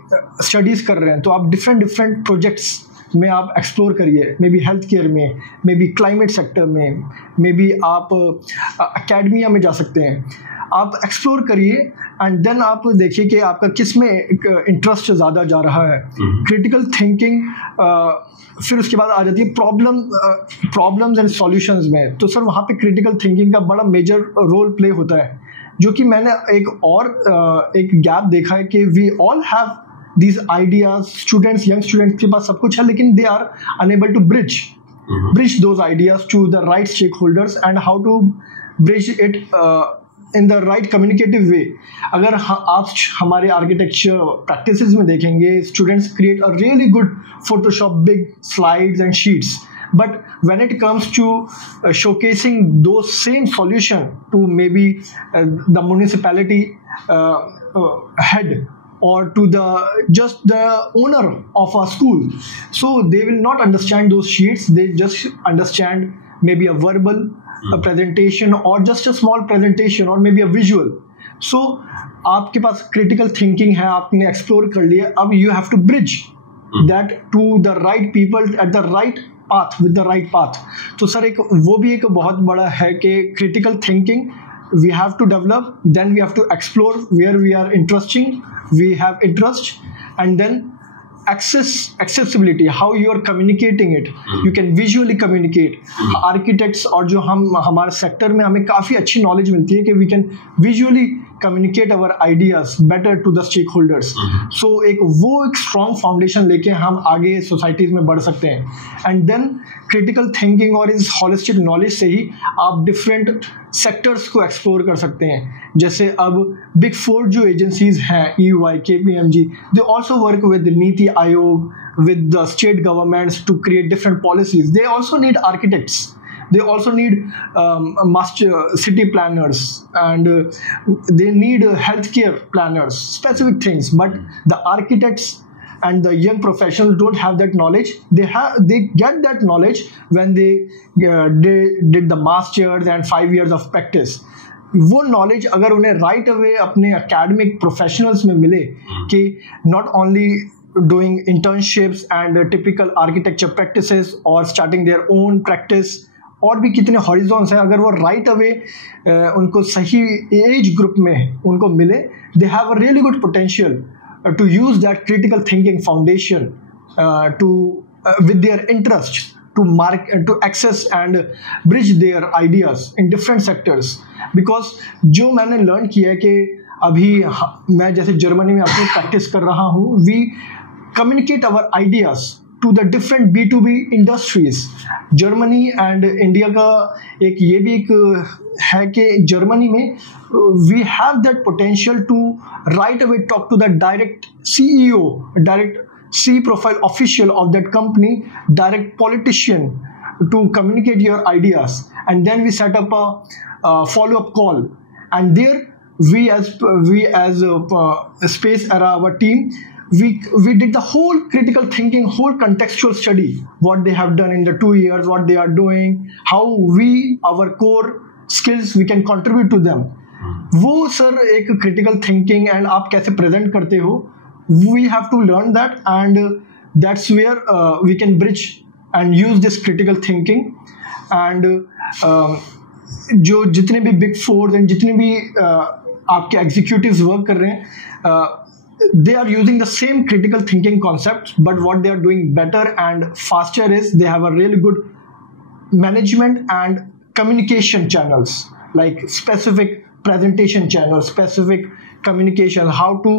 स्टडीज़ कर रहे हैं तो आप डिफरेंट प्रोजेक्ट्स में आप एक्सप्लोर करिए. मे बी हेल्थ केयर में, मे बी क्लाइमेट सेक्टर में, मे बी आप अकेडमिया में जा सकते हैं. आप एक्सप्लोर करिए एंड देन आप देखिए कि आपका किस में इंटरेस्ट ज़्यादा जा रहा है. क्रिटिकल थिंकिंग फिर उसके बाद आ जाती है प्रॉब्लम्स एंड सॉल्यूशंस में. तो सर वहाँ पे क्रिटिकल थिंकिंग का बड़ा मेजर रोल प्ले होता है, जो कि मैंने एक गैप देखा है कि we all have these ideas, young students के पास सब कुछ है, लेकिन they are unable to bridge those ideas to the right stakeholders and how to bridge it in the right communicative way. अगर आप हमारे आर्किटेक्चर प्रैक्टिसेस में देखेंगे, students create a really good Photoshop big slides and sheets, but when it comes to showcasing those same solution to maybe the municipality head or to the owner of a school, so they will not understand those sheets. They just understand maybe a verbal presentation or just a small presentation or maybe a visual. So आपके पास critical thinking है, आपने explore कर लिया, अब you have to bridge that to the right people at the right path with the right path. तो sir वो भी एक बहुत बड़ा है कि critical thinking we have to develop, then we have to explore where we are we have interest, and then accessibility, how you are communicating it. You can visually communicate. Architects और जो हमारे सेक्टर में हमें काफ़ी अच्छी knowledge मिलती है कि we can visually communicate our ideas better to the stakeholders. So एक strong foundation लेके हम आगे सोसाइटीज़ में बढ़ सकते हैं. And then critical thinking और इस holistic knowledge से ही आप different सेक्टर्स को एक्सप्लोर कर सकते हैं. जैसे अब बिग 4 जो एजेंसीज हैं, EY, KPMG, they also work with NITI Aayog, with the state governments to create different policies. They also need architects. They also need master city planners, and they need healthcare planners, specific things. But the architects and the young professionals don't have that knowledge. They get that knowledge when they did the masters and 5 years of practice. वो knowledge अगर उन्हें right away अपने academic professionals में मिले कि not only doing internships and typical architecture practices और starting there own practice, और भी कितने हॉरिजॉन्स हैं, अगर वो राइट अवे उनको सही एज ग्रुप में उनको मिले, they have a really good potential to use that critical thinking foundation with their interests to access and bridge their ideas in different sectors. Because जो मैंने learn किया है कि अभी मैं जैसे जर्मनी में अपनी प्रैक्टिस कर रहा हूँ, we communicate our ideas to the different B2B industries. Germany and India का एक ये भी एक है कि जर्मनी में we have that potential to right away talk to the direct CEO, direct C profile official of that company, direct politician, to communicate your ideas, and then we set up a follow-up call, and there we as Space Era, our team, we did the whole critical thinking, whole contextual study, what they have done in the 2 years, what they are doing, how our core skills we can contribute to them. वो sir एक critical thinking and आप कैसे present करते हो, we have to learn that, and that's where we can bridge and use this critical thinking. And जो जितने भी big 4 and जितने भी आपके executives work कर रहे हैं, they are using the same critical thinking concepts, but what they are doing better and faster is they have a really good management and communication channels, like specific presentation channels, specific communication, how to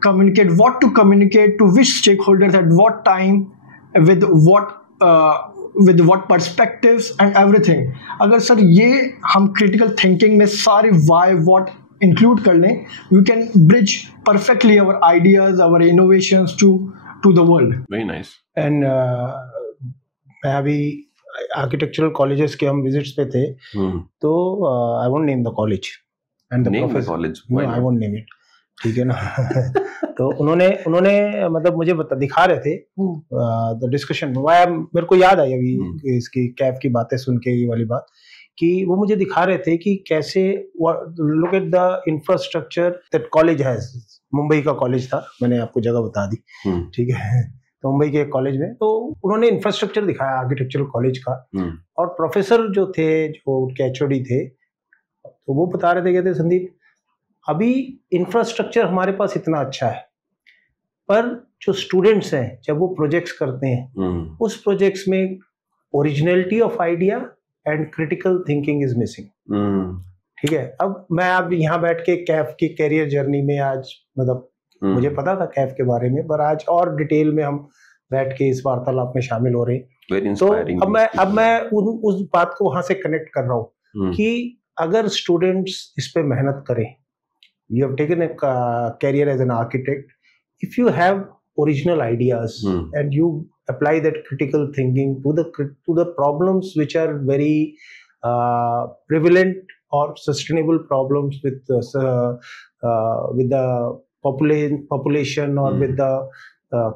communicate, what to communicate to which stakeholders at what time, with what perspectives and everything. अगर sir ये हम critical thinking में सारे why what include कर लें, we can bridge perfectly our ideas, our innovations to the world. Very nice. And मैं अभी architectural colleges के हम विजिट्स पे थे, तो I won't name the college and the professor, I won't name it, ठीक है ना. तो उन्होंने मतलब मुझे दिखा रहे थे द डिस्कशन. मेरे को याद आई अभी इसकी कैफ की बातें सुन के, ये वाली बात, कि वो मुझे दिखा रहे थे कि कैसे look at the infrastructure that college has. Mumbai का कॉलेज था, मैंने आपको जगह बता दी, ठीक है, तो मुंबई के कॉलेज में तो उन्होंने इंफ्रास्ट्रक्चर दिखाया आर्किटेक्चरल कॉलेज का. और प्रोफेसर जो थे, जो उनके एचओडी थे, तो वो बता रहे थे, कहते संदीप अभी इंफ्रास्ट्रक्चर हमारे पास इतना अच्छा है, पर जो स्टूडेंट्स हैं जब वो प्रोजेक्ट्स करते हैं, उस प्रोजेक्ट्स में originality of idea and critical thinking is missing. ठीक है. अब मैं अब यहाँ बैठ के कैफ की कैरियर जर्नी में आज, मतलब मुझे पता था कैफ के बारे में, पर आज और डिटेल में हम बैठ के इस वार्तालाप में शामिल हो रहे हैं. तो अब मैं उस बात को वहां से कनेक्ट कर रहा हूँ कि अगर स्टूडेंट्स इस पे मेहनत करें, you have taken a career as an architect, if you have original ideas and you apply that critical thinking to the problems which are very prevalent or sustainable problems with the population or with the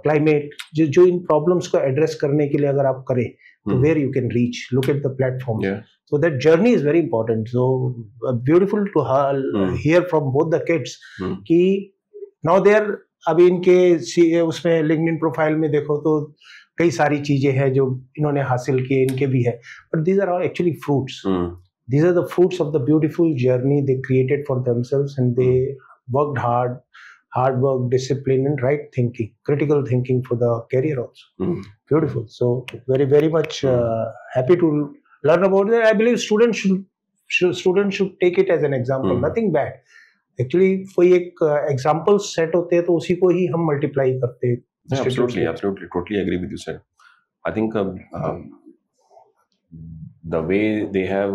climate, जो इन problems को address करने के लिए अगर आप करें, तो where you can reach, look at the platform. So that journey is very important. So beautiful to hear from both the kids कि now they are, अभी इनके उसमें लिंक्डइन प्रोफाइल में देखो तो कई सारी चीजें हैं जो इन्होंने हासिल की, इनके भी है, but these are actually fruits. These are the fruits of the beautiful journey they created for themselves and they worked hard work, discipline and right thinking, critical thinking for the career also. Beautiful. So very very much happy to learn about that. I believe students should take it as an example, nothing bad. Actually कोई एक example set होते हैं तो उसी को ही हम multiply करते हैं. Absolutely, totally agree with you, sir. I think the way they have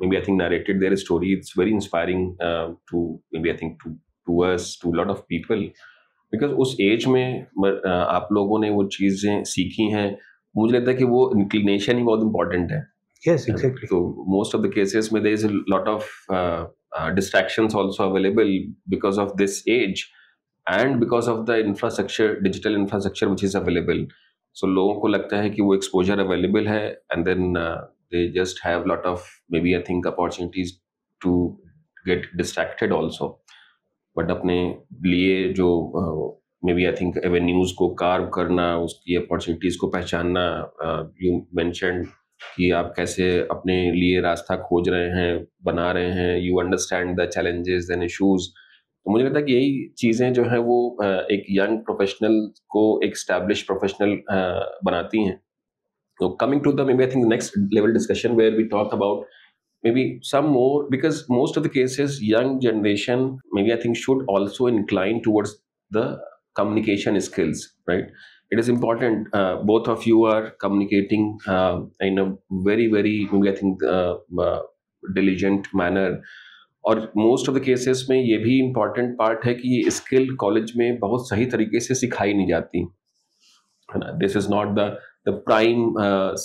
maybe I think narrated their story, it's very inspiring to maybe I think to us, to a lot of people, because उस as में आप लोगों ने वो चीजें सीखी हैं. मुझे लगता है कि वो इंक्लिनेशन ही बहुत इम्पोर्टेंट है. Yes, exactly. So most of the cases में there is a lot of distractions also available because of this age and because of the infrastructure, digital infrastructure which is available. So लोगों को लगता है कि वो exposure available है, and then they just have lot of maybe I think opportunities to get distracted also. But अपने लिए जो maybe I think avenues को carve करना, उसकी opportunities को पहचानना, you mentioned कि आप कैसे अपने लिए रास्ता खोज रहे हैं, बना रहे हैं, you understand the challenges and issues. तो मुझे लगता है कि यही चीज़ें जो हैं वो एक यंग प्रोफेशनल को एक एस्टैब्लिश प्रोफेशनल बनाती हैं. तो coming to the maybe I think the next level discussion where we talk about maybe some more, because most of the cases young generation maybe I think should also incline towards the communication skills, right? It is important. Both of you are communicating in a very, very maybe I think diligent manner. और most of the cases में ये भी important part है कि ये skill college में बहुत सही तरीके से सिखाई नहीं जाती, है ना. This is not the prime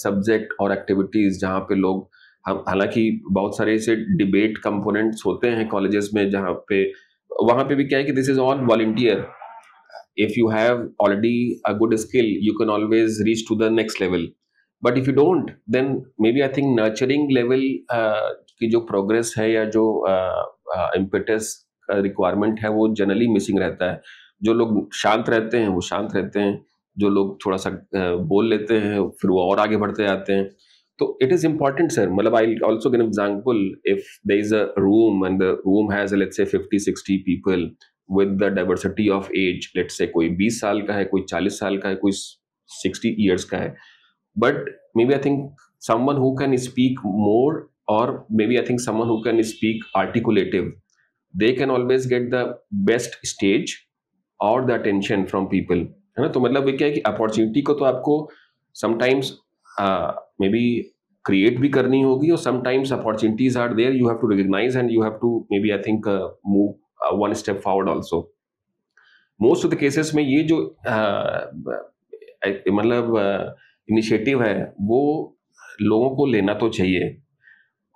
subject or activities जहाँ पे लोग, हालांकि बहुत सारे ऐसे debate components होते हैं colleges में जहाँ पे, वहाँ पे भी क्या है कि this is all volunteer. If you have already a good skill, you can always reach to the next level. But if you don't, then maybe I think nurturing level की जो progress है या जो impetus requirement है वो generally missing रहता है. जो लोग शांत रहते हैं वो शांत रहते हैं, जो लोग थोड़ा सा बोल लेते हैं फिर वो और आगे बढ़ते जाते हैं. तो it is important, sir. मतलब I'll also give an example. If there is a room and the room has let's say 50-60 people with the diversity of age, let's say कोई 20 साल का है, कोई 40 साल का है, कोई 60 years का है, but maybe I think someone who can speak more, or maybe I think someone who can speak articulative, they can always get the best stage or the attention from people, है ना. तो मतलब ये क्या है कि अपॉर्चुनिटी को तो आपको समटाइम्स मे बी क्रिएट भी करनी होगी, और sometimes opportunities are there, you have to recognize and you have to maybe I think move one step forward also. Most of the cases में ये जो मतलब इनिशिएटिव है वो लोगों को लेना तो चाहिए,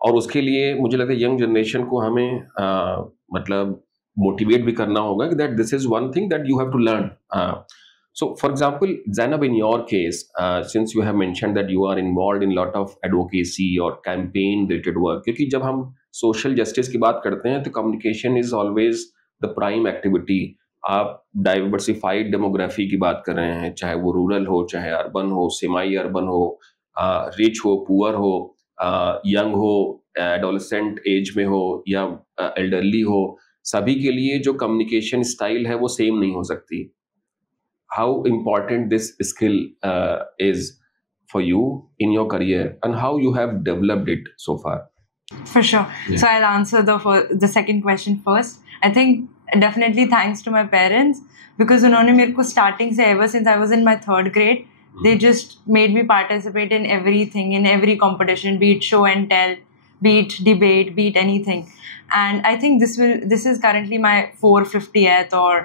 और उसके लिए मुझे लगता है यंग जनरेशन को हमें मतलब मोटिवेट भी करना होगा कि that this is one thing that you have to learn. So, for example, Zainab, in your case, since you have mentioned that you are involved in lot of advocacy or campaign-related work, क्योंकि जब हम social justice की बात करते हैं तो communication is always the prime activity. आप diversified demography की बात कर रहे हैं, चाहे वो rural हो, चाहे urban हो, semi-urban हो, rich हो, poor हो, young हो, adolescent age में हो, या elderly हो, सभी के लिए जो communication style है वो same नहीं हो सकती. How important this skill is for you in your career, and how you have developed it so far? For sure. Yeah. So I'll answer the second question first. I think definitely thanks to my parents, because उन्होंने मेरे को starting से, ever since I was in my 3rd grade, they just made me participate in everything, in every competition, be it show and tell, be it debate, be it anything. And I think this is currently my 450th or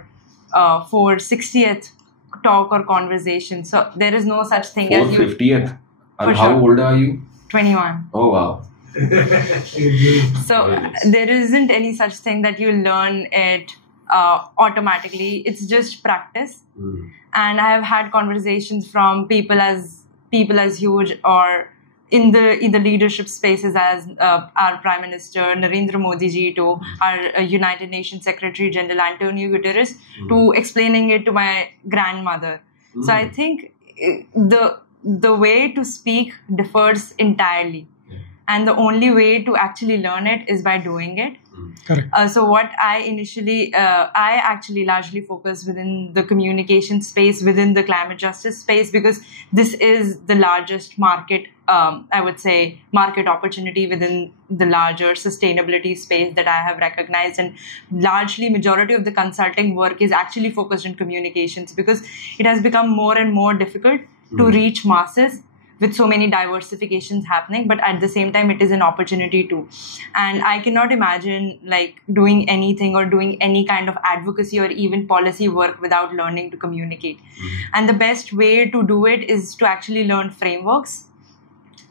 460th talk or conversation. So there is no such thing as 450th. And how old are you? 21. Oh wow. So there isn't any such thing that you learn it automatically. It's just practice. And I have had conversations from people as huge or in the leadership spaces as our Prime Minister Narendra Modi ji, to our United Nations Secretary General Antonio Guterres, to explaining it to my grandmother. So I think the way to speak differs entirely, and the only way to actually learn it is by doing it. Correct. So what I actually largely focus within the communication space, within the climate justice space, because this is the largest market, I would say, market opportunity within the larger sustainability space that I have recognized. And largely majority of the consulting work is actually focused on communications, because it has become more and more difficult to reach masses with so many diversifications happening, but at the same time it is an opportunity too. And I cannot imagine like doing anything or doing any kind of advocacy or even policy work without learning to communicate. And the best way to do it is to actually learn frameworks.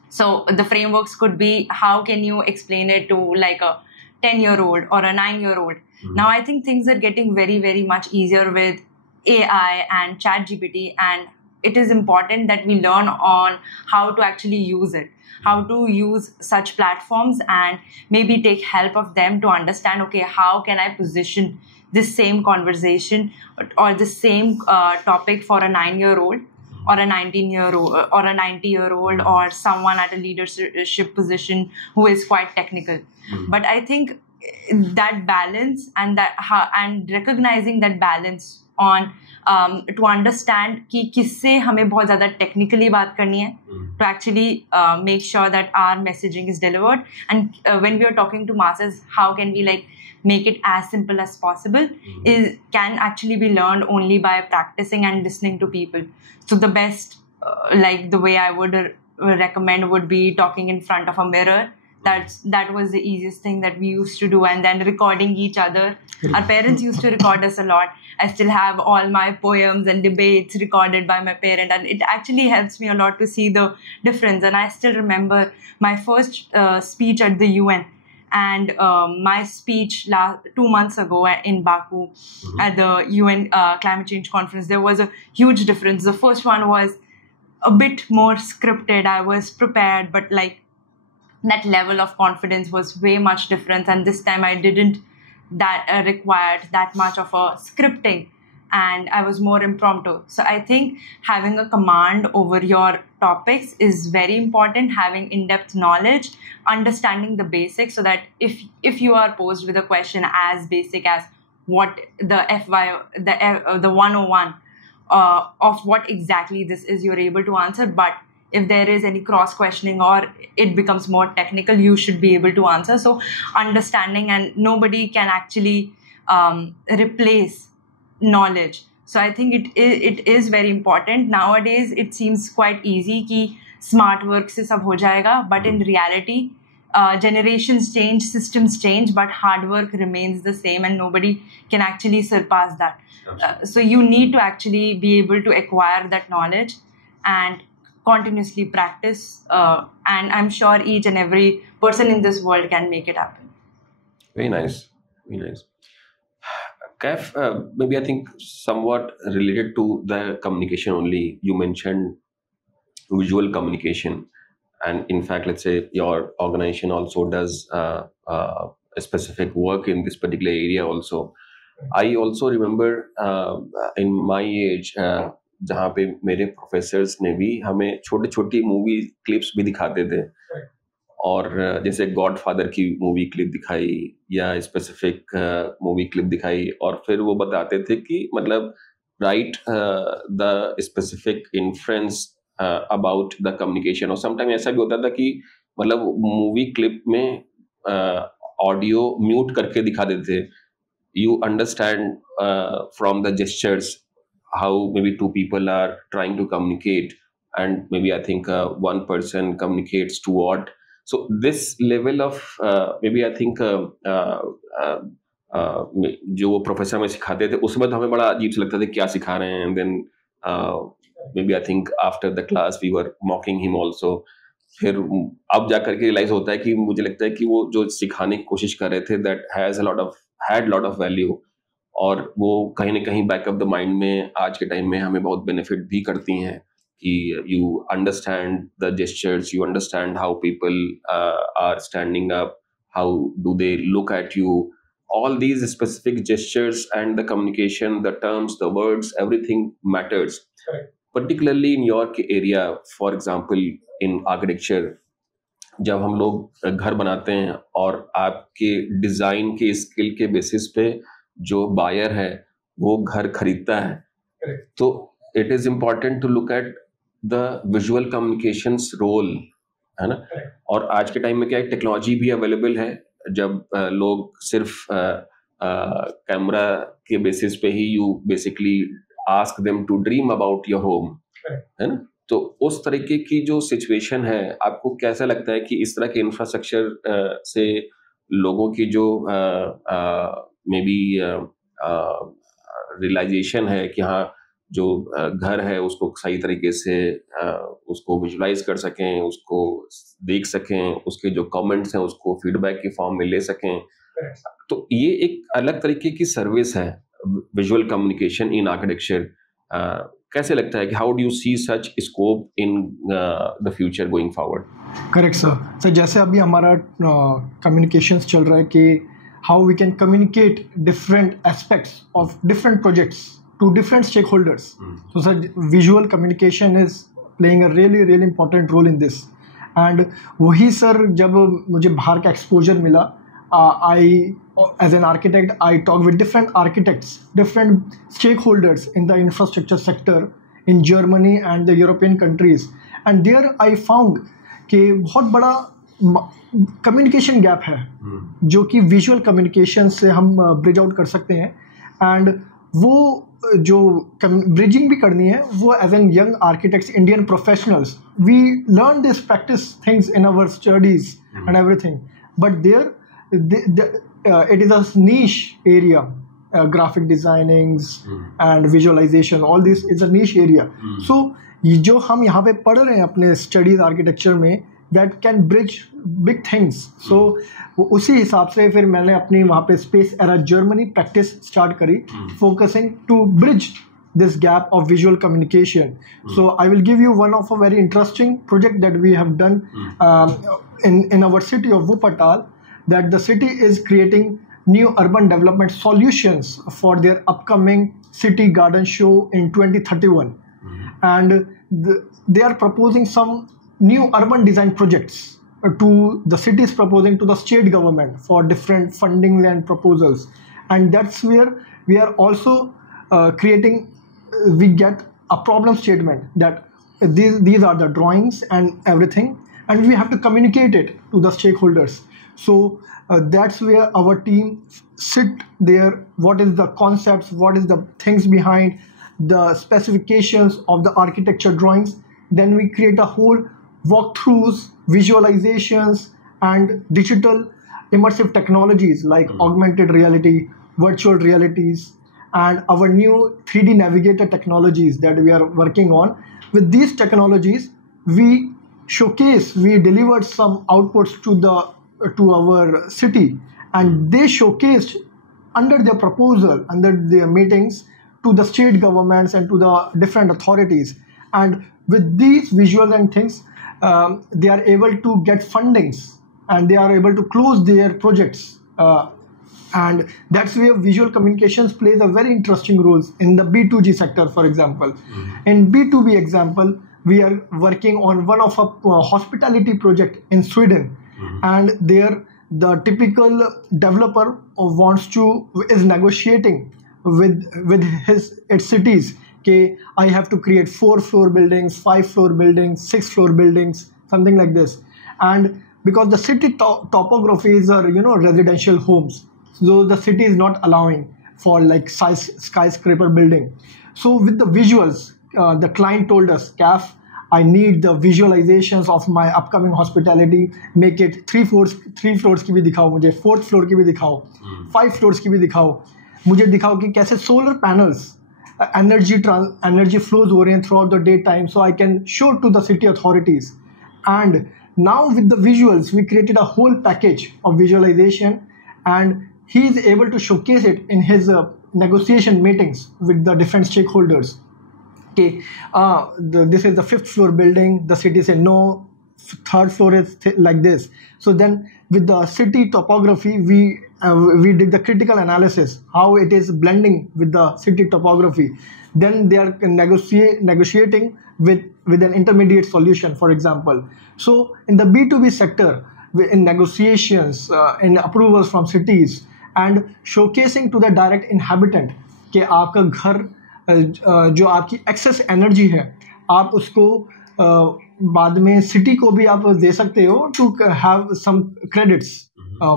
So the frameworks could be, how can you explain it to like a 10-year-old or a 9-year-old? Now I think things are getting very, very much easier with AI and ChatGPT, and it is important that we learn on how to actually use it, how to use such platforms, and maybe take help of them to understand, okay, how can I position this same conversation or the same topic for a 9-year-old or a 19-year-old or a 90-year-old or someone at a leadership position who is quite technical. But I think that balance and recognizing that balance on to understand कि किससे हमें बहुत ज़्यादा technically बात करनी है, to actually make sure that our messaging is delivered. And when we are talking to masses, how can we like make it as simple as possible, can actually be learned only by practicing and listening to people. So the best, like the way I would recommend would be talking in front of a mirror. That was the easiest thing that we used to do, and then recording each other. Our parents used to record us a lot. I still have all my poems and debates recorded by my parent, and it actually helps me a lot to see the difference. And I still remember my first speech at the UN, and my speech 2 months ago in Baku at the UN climate change conference. There was a huge difference. The first one was a bit more scripted. I was prepared, but like that level of confidence was way much different. And this time I didn't required that much of a scripting, and I was more impromptu. So I think having a command over your topics is very important, having in-depth knowledge, understanding the basics, so that if you are posed with a question as basic as what the 101 of what exactly this is, you're able to answer. But if there is any cross questioning or it becomes more technical, you should be able to answer. So understanding, and nobody can actually replace knowledge, So I think it is very important. Nowadays, it seems quite easy कि smart work से सब हो जाएगा, but in reality, generations change, systems change, but hard work remains the same, and nobody can actually surpass that. So you need to actually be able to acquire that knowledge and continuously practice. And I'm sure each and every person in this world can make it happen. Very nice, very nice. Kaif, maybe I think somewhat related to the communication only. You mentioned visual communication, and in fact, let's say your organization also does a specific work in this particular area also. I also remember in my age, जहाँ पे मेरे professors ने भी हमें छोटी छोटी movie clips भी दिखाते थे, और जैसे गॉडफादर की मूवी क्लिप दिखाई या स्पेसिफिक मूवी क्लिप दिखाई, और फिर वो बताते थे कि मतलब right the specific inference about the communication. और समटाइम ऐसा भी होता था कि मतलब मूवी क्लिप में ऑडियो म्यूट करके दिखा देते थे. You understand from the gestures how maybe two people are trying to communicate, and maybe I think one person communicates to what. So this level of maybe I think जो वो professor में सिखाते थे उसमें तो हमें बड़ा अजीब से लगता था क्या सिखा रहे हैं. And then maybe I think after the class we were mocking him also. फिर अब जा करके रियलाइज होता है कि मुझे लगता है कि वो जो सिखाने की कोशिश कर रहे थे that had lot of value, और वो कहीं ना कहीं बैक ऑफ द माइंड में आज के टाइम में हमें बहुत बेनिफिट भी करती हैं कि you understand the gestures, you understand how people are standing up, how do they look at you. All these specific gestures and the communication, the terms, the words, everything matters. Correct. Particularly in your area, for example, in architecture, जब हम लोग घर बनाते हैं और आपके design के skill के बेसिस पे जो बायर है वो घर खरीदता है, तो it is important to look at the visual communications role, है ना. और आज के टाइम में क्या है, टेक्नोलॉजी भी अवेलेबल है. जब लोग सिर्फ कैमरा के बेसिस पे ही you basically ask them to dream about your home, है ना. तो उस तरीके की जो सिचुएशन है, आपको कैसा लगता है कि इस तरह के इंफ्रास्ट्रक्चर से लोगों की जो मे बी रियलाइजेशन है कि हाँ जो घर है उसको सही तरीके से उसको विजुलाइज कर सकें, उसको देख सकें, उसके जो कमेंट्स हैं उसको फीडबैक की फॉर्म में ले सकें, तो ये एक अलग तरीके की सर्विस है विजुअल कम्युनिकेशन इन आर्किटेक्चर. कैसे लगता है कि how do you see such scope in the future going forward? Correct sir. जैसे अभी हमारा कम्युनिकेशंस चल रहा है कि how we can communicate different aspects of different projects to different stakeholders. So sir visual communication is playing a really important role in this. And वही sir जब मुझे बाहर का एक्सपोजर मिला, as an architect, I talk with different architects, different stakeholders in the infrastructure sector in Germany and the European countries, and there I found कि बहुत बड़ा communication gap है जो कि visual communication से हम bridge out कर सकते हैं. and वो जो bridging भी करनी है वो as an young architects, Indian professionals, we learn this practice things in our studies and everything, but there it is a niche area, graphic designings and visualization, all this is a niche area. So जो हम यहाँ पे पढ़ रहे हैं अपने studies architecture में, that can bridge big things. So उसी हिसाब से फिर मैंने अपनी वहाँ पे Space Era Germany practice start करी, focusing to bridge this gap of visual communication. So I will give you one of a very interesting project that we have done in our city of Wuppertal, that the city is creating new urban development solutions for their upcoming city garden show in 2031. And they are proposing some new urban design projects to the city is proposing to the state government for different funding and proposals. And that's where we are also creating, we get a problem statement that these are the drawings and everything, and we have to communicate it to the stakeholders. So that's where our team sit there. What is the concepts? What is the things behind? the specifications of the architecture drawings. Then we create a whole walkthroughs, visualizations, and digital immersive technologies like augmented reality, virtual realities, and our new 3D navigator technologies that we are working on. With these technologies, we delivered some outputs to our city, and they showcased under their proposal, under their meetings, to the state governments and to the different authorities. And with these visuals and things, they are able to get fundings and they are able to close their projects. And that's where visual communications plays a very interesting role in the B2G sector, for example. In B2B example, we are working on one of a hospitality project in Sweden, and there the typical developer is negotiating with its cities. Okay, I have to create 4-floor buildings, 5-floor buildings, 6-floor buildings, something like this. And because the city topographies are residential homes, so the city is not allowing for like skyscraper building. So with the visuals, the client told us, CAF, I need the visualizations of my upcoming hospitality. Make it 3 floors की भी दिखाओ मुझे, 4th floor की भी दिखाओ, 5 floors की भी दिखाओ, मुझे दिखाओ कि कैसे solar panels energy flows हो रहे हैं throughout the daytime, so I can show to the city authorities. And now with the visuals, we created a whole package of visualization, and he is able to showcase it in his negotiation meetings with the different stakeholders. Okay, this is the 5th floor building. The city said no, 3rd floor is like this. So then with the city topography, we did the critical analysis, how it is blending with the city topography. Then they are negotiating with an intermediate solution, for example. So in the B2B sector, in negotiations, in approvals from cities, and showcasing to the direct inhabitant कि आपका घर जो आपकी access energy है, आप उसको बाद में सिटी को भी आप दे सकते हो to have some credits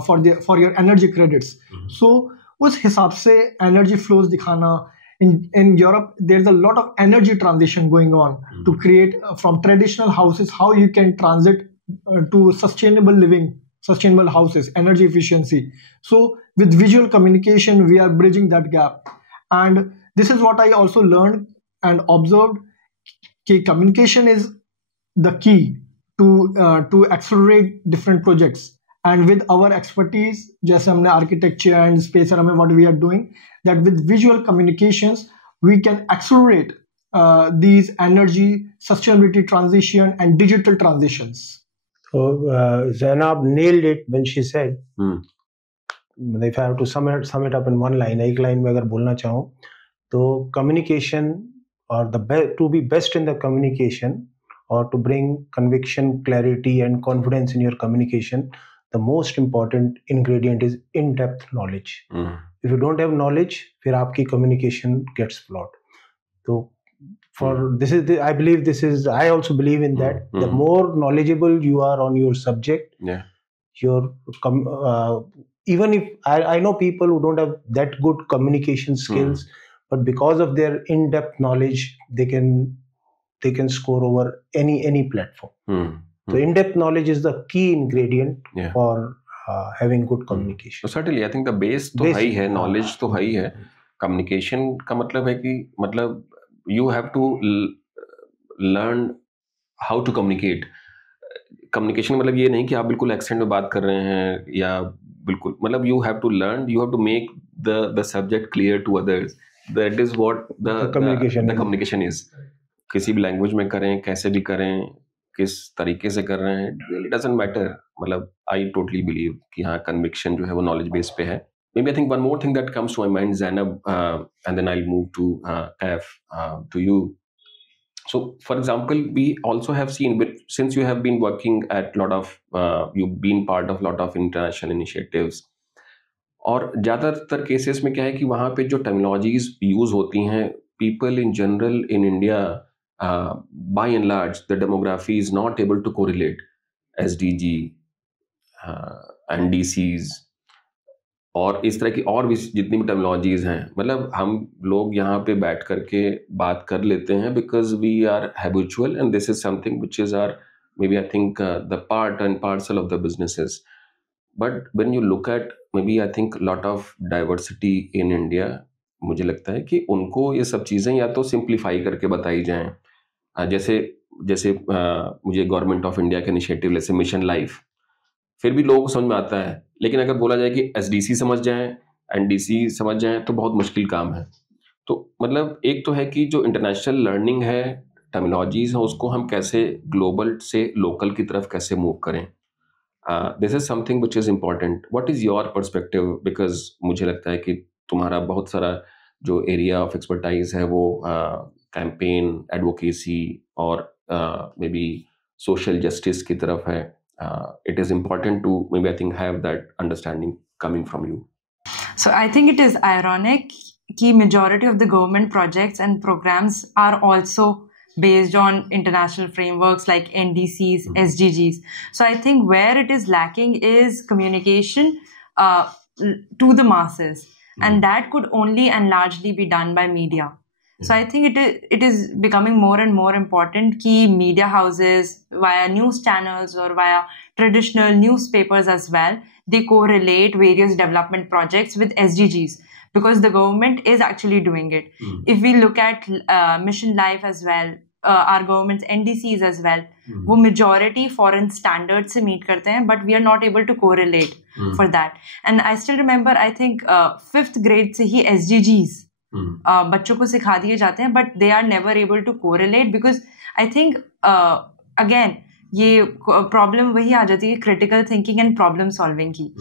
for your energy credits. So उस हिसाब से एनर्जी फ्लोज दिखाना. In Europe, there's a lot of energy transition going on to create from traditional houses, how you can transit to sustainable living, sustainable houses, energy efficiency. So with visual communication, we are bridging that gap. And this is what I also learned and observed, that communication is the key to accelerate different projects. And with our expertise, जैसे हमने architecture and space में what we are doing, that with visual communications, we can accelerate these energy, sustainability transition and digital transitions. So Zainab nailed it when she said, if I have to sum it up in one line, एक line में अगर बोलना चाहूँ, तो communication or to be best in the communication or to bring conviction, clarity and confidence in your communication, the most important ingredient is in-depth knowledge. If you don't have knowledge, फिर आपकी communication gets flawed. So I also believe in that. The more knowledgeable you are on your subject, even if I know people who don't have that good communication skills, but because of their in-depth knowledge, they can score over any platform. So in-depth knowledge is the key ingredient for having good communication. So certainly, I think the base तो high है, knowledge तो high है. Communication का मतलब है कि you have to learn how to communicate. Communication मतलब ये नहीं कि आप बिल्कुल accent में बात कर रहे हैं या बिल्कुल you have to learn, you have to make the subject clear to others. That is what the communication is. किसी भी language में करें, कैसे भी करें, किस तरीके से कर रहे हैं, it doesn't matter. I totally believe कि हाँ, conviction जो है वो knowledge base पे है. Maybe I think one more thing that comes to my mind, Zainab, and then I'll move to Kaif, to you. So, for example, we also have seen, since you have been working at you've been part of lot of international initiatives, और ज़्यादातर cases में क्या है कि वहाँ पे जो technologies use होती हैं, people in general in India, by and large, the demography is not able to correlate SDG, NDCs, और इस तरह की और भी जितनी भी टर्मिनोलॉजीज हैं, मतलब हम लोग यहाँ पे बैठ करके बात कर लेते हैं because we are habitual and this is something which is are maybe I think the part and parcel of the businesses. But when you look at maybe I think lot of diversity in India, मुझे लगता है कि उनको ये सब चीज़ें या तो सिंप्लीफाई करके बताई जाएं. जैसे जैसे मुझे गवर्नमेंट ऑफ इंडिया का इनिशिएटिव जैसे मिशन लाइफ, फिर भी लोगों को समझ में आता है, लेकिन अगर बोला जाए कि एसडीसी समझ जाएं, एनडीसी समझ जाएं, तो बहुत मुश्किल काम है. तो मतलब एक तो है कि जो इंटरनेशनल लर्निंग है, टर्मिनोलॉजीज हैं, उसको हम कैसे ग्लोबल से लोकल की तरफ कैसे मूव करें. This is something which is important. What is your perspective, because मुझे लगता है कि तुम्हारा बहुत सारा जो एरिया ऑफ एक्सपर्टाइज है वो कैंपेन एडवोकेसी और मे बी सोशल जस्टिस की तरफ है. It is important to maybe I think have that understanding coming from you. So I think it is ironic कि majority of the government projects and programs are also based on international frameworks like NDCs, SDGs. So I think where it is lacking is communication to the masses, and that could only and largely be done by media. So I think it is becoming more and more important कि media houses via news channels or via traditional newspapers as well, they correlate various development projects with SDGs because the government is actually doing it. If we look at Mission Life as well, our government's NDCs as well, वो majority foreign standards से meet करते हैं, but we are not able to correlate for that. And I still remember, I think 5th grade से ही SDGs बच्चों को सिखा दिए जाते हैं, but they are never able to correlate because I think again ये प्रॉब्लम वही आ जाती है critical thinking and problem solving की.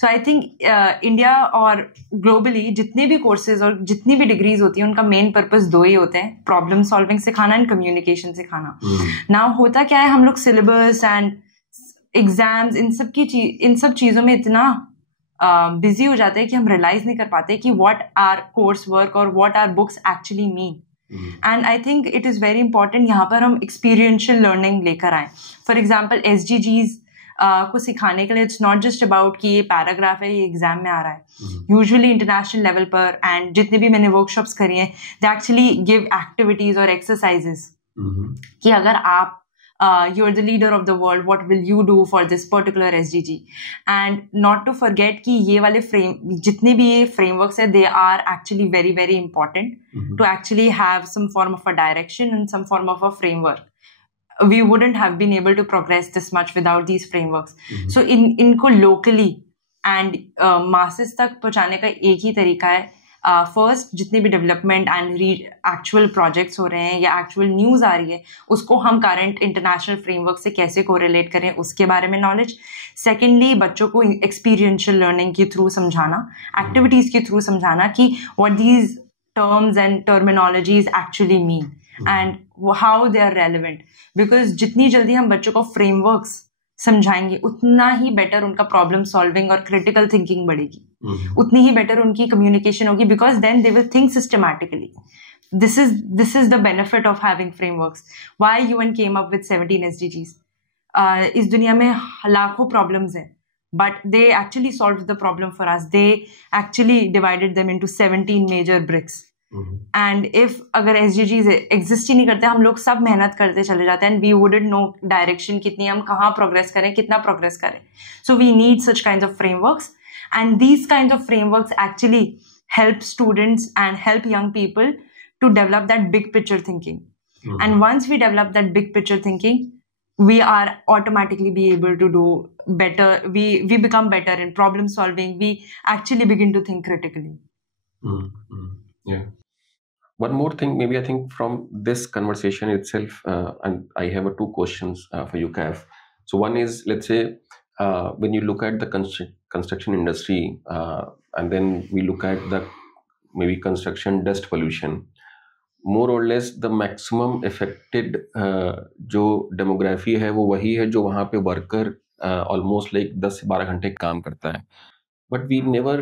सो आई थिंक इंडिया और ग्लोबली जितने भी कोर्सेज और जितनी भी डिग्रीज होती हैं उनका मेन पर्पस 2 ही होते हैं, प्रॉब्लम सॉल्विंग सिखाना एंड कम्युनिकेशन सिखाना. नाउ होता क्या है, हम लोग सिलेबस एंड एग्जाम्स इन सब चीज़ों में इतना बिजी हो जाते हैं कि हम रियलाइज नहीं कर पाते कि व्हाट आर कोर्स वर्क और what are books actually mean. And I think it is very important यहाँ पर हम एक्सपीरियंशियल लर्निंग लेकर आए. फॉर एग्जाम्पल SDGs को सिखाने के लिए इट्स नॉट जस्ट अबाउट कि ये पैराग्राफ है, ये एग्जाम में आ रहा है. यूजुअली इंटरनेशनल लेवल पर एंड जितने भी मैंने वर्कशॉप्स करी हैं, दे एक्चुअली गिव एक्टिविटीज और एक्सरसाइजेस कि अगर आप you're the leader of the world, what will you do for this particular SDG? And not to forget कि ये वाले जितने भी ये frameworks है, they are actually very very important to actually have some form of a direction and some form of a framework. We wouldn't have been able to progress this much without these frameworks. So इनको locally and masses तक पहुँचाने का एक ही तरीका है. First जितने भी development and actual projects हो रहे हैं या एक्चुअल न्यूज़ आ रही है, उसको हम करंट इंटरनेशनल फ्रेमवर्क से कैसे कोरिलेट करें उसके बारे में नॉलेज. सेकेंडली बच्चों को एक्सपीरियंशियल लर्निंग के थ्रू समझाना, एक्टिविटीज़ के थ्रू समझाना कि what these terms and terminologies actually mean and how they are relevant. Because जितनी जल्दी हम बच्चों को फ्रेमवर्क्स समझाएंगे उतना ही बेटर उनका प्रॉब्लम सॉल्विंग और क्रिटिकल थिंकिंग बढ़ेगी, उतनी ही बेटर उनकी कम्युनिकेशन होगी, because then they will think systematically. This is the benefit of having frameworks. Why UN came up with 17 SDGs. इस दुनिया में लाखों प्रॉब्लम्स हैं, but they actually solved the problem for us. They actually divided them into 17 major bricks. And if अगर SDGs exist ही नहीं करते, हम लोग सब मेहनत करते चले जाते हैं, and we wouldn't know direction कितनी, हम कहाँ प्रोग्रेस करें, कितना प्रोग्रेस करें. So we need such kind of frameworks, and these kind of frameworks actually help students and help young people to develop that big picture thinking. And once we develop that big picture thinking, we are automatically be able to do better. We become better in problem solving. We actually begin to think critically. Yeah. One more thing, maybe I think from this conversation itself, and I have 2 questions for you, Kaif. So one is, let's say, when you look at the construction industry, and then we look at the maybe construction dust pollution, more or less the maximum affected जो demography है वो वही है जो वहाँ पे worker almost like 10 से 12 घंटे काम करता है. But we never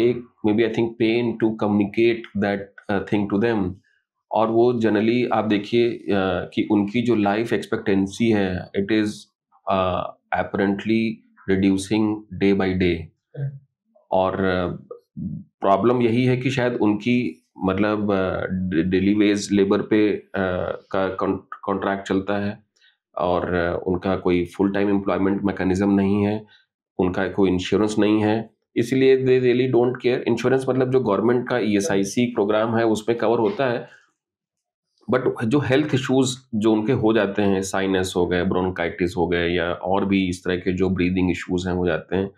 take maybe I think pain to communicate that thing to them. और वो जनरली आप देखिए कि उनकी जो लाइफ एक्सपेक्टेंसी है, it is apparently reducing day by day. और प्रॉब्लम यही है कि शायद उनकी मतलब डेली वेज लेबर पे का कॉन्ट्रैक्ट चलता है और उनका कोई फुल टाइम एम्प्लॉयमेंट मैकेनिज्म नहीं है, उनका कोई इंश्योरेंस नहीं है, इसलिए they really don't care. Insurance मतलब जो गवर्नमेंट का ESIC प्रोग्राम है उसमें कवर होता है, बट जो हेल्थ इश्यूज जो उनके हो जाते हैं, साइनस हो गए, ब्रोंकाइटिस हो गए, या और भी इस तरह के जो ब्रीदिंग इश्यूज हैं हो जाते हैं,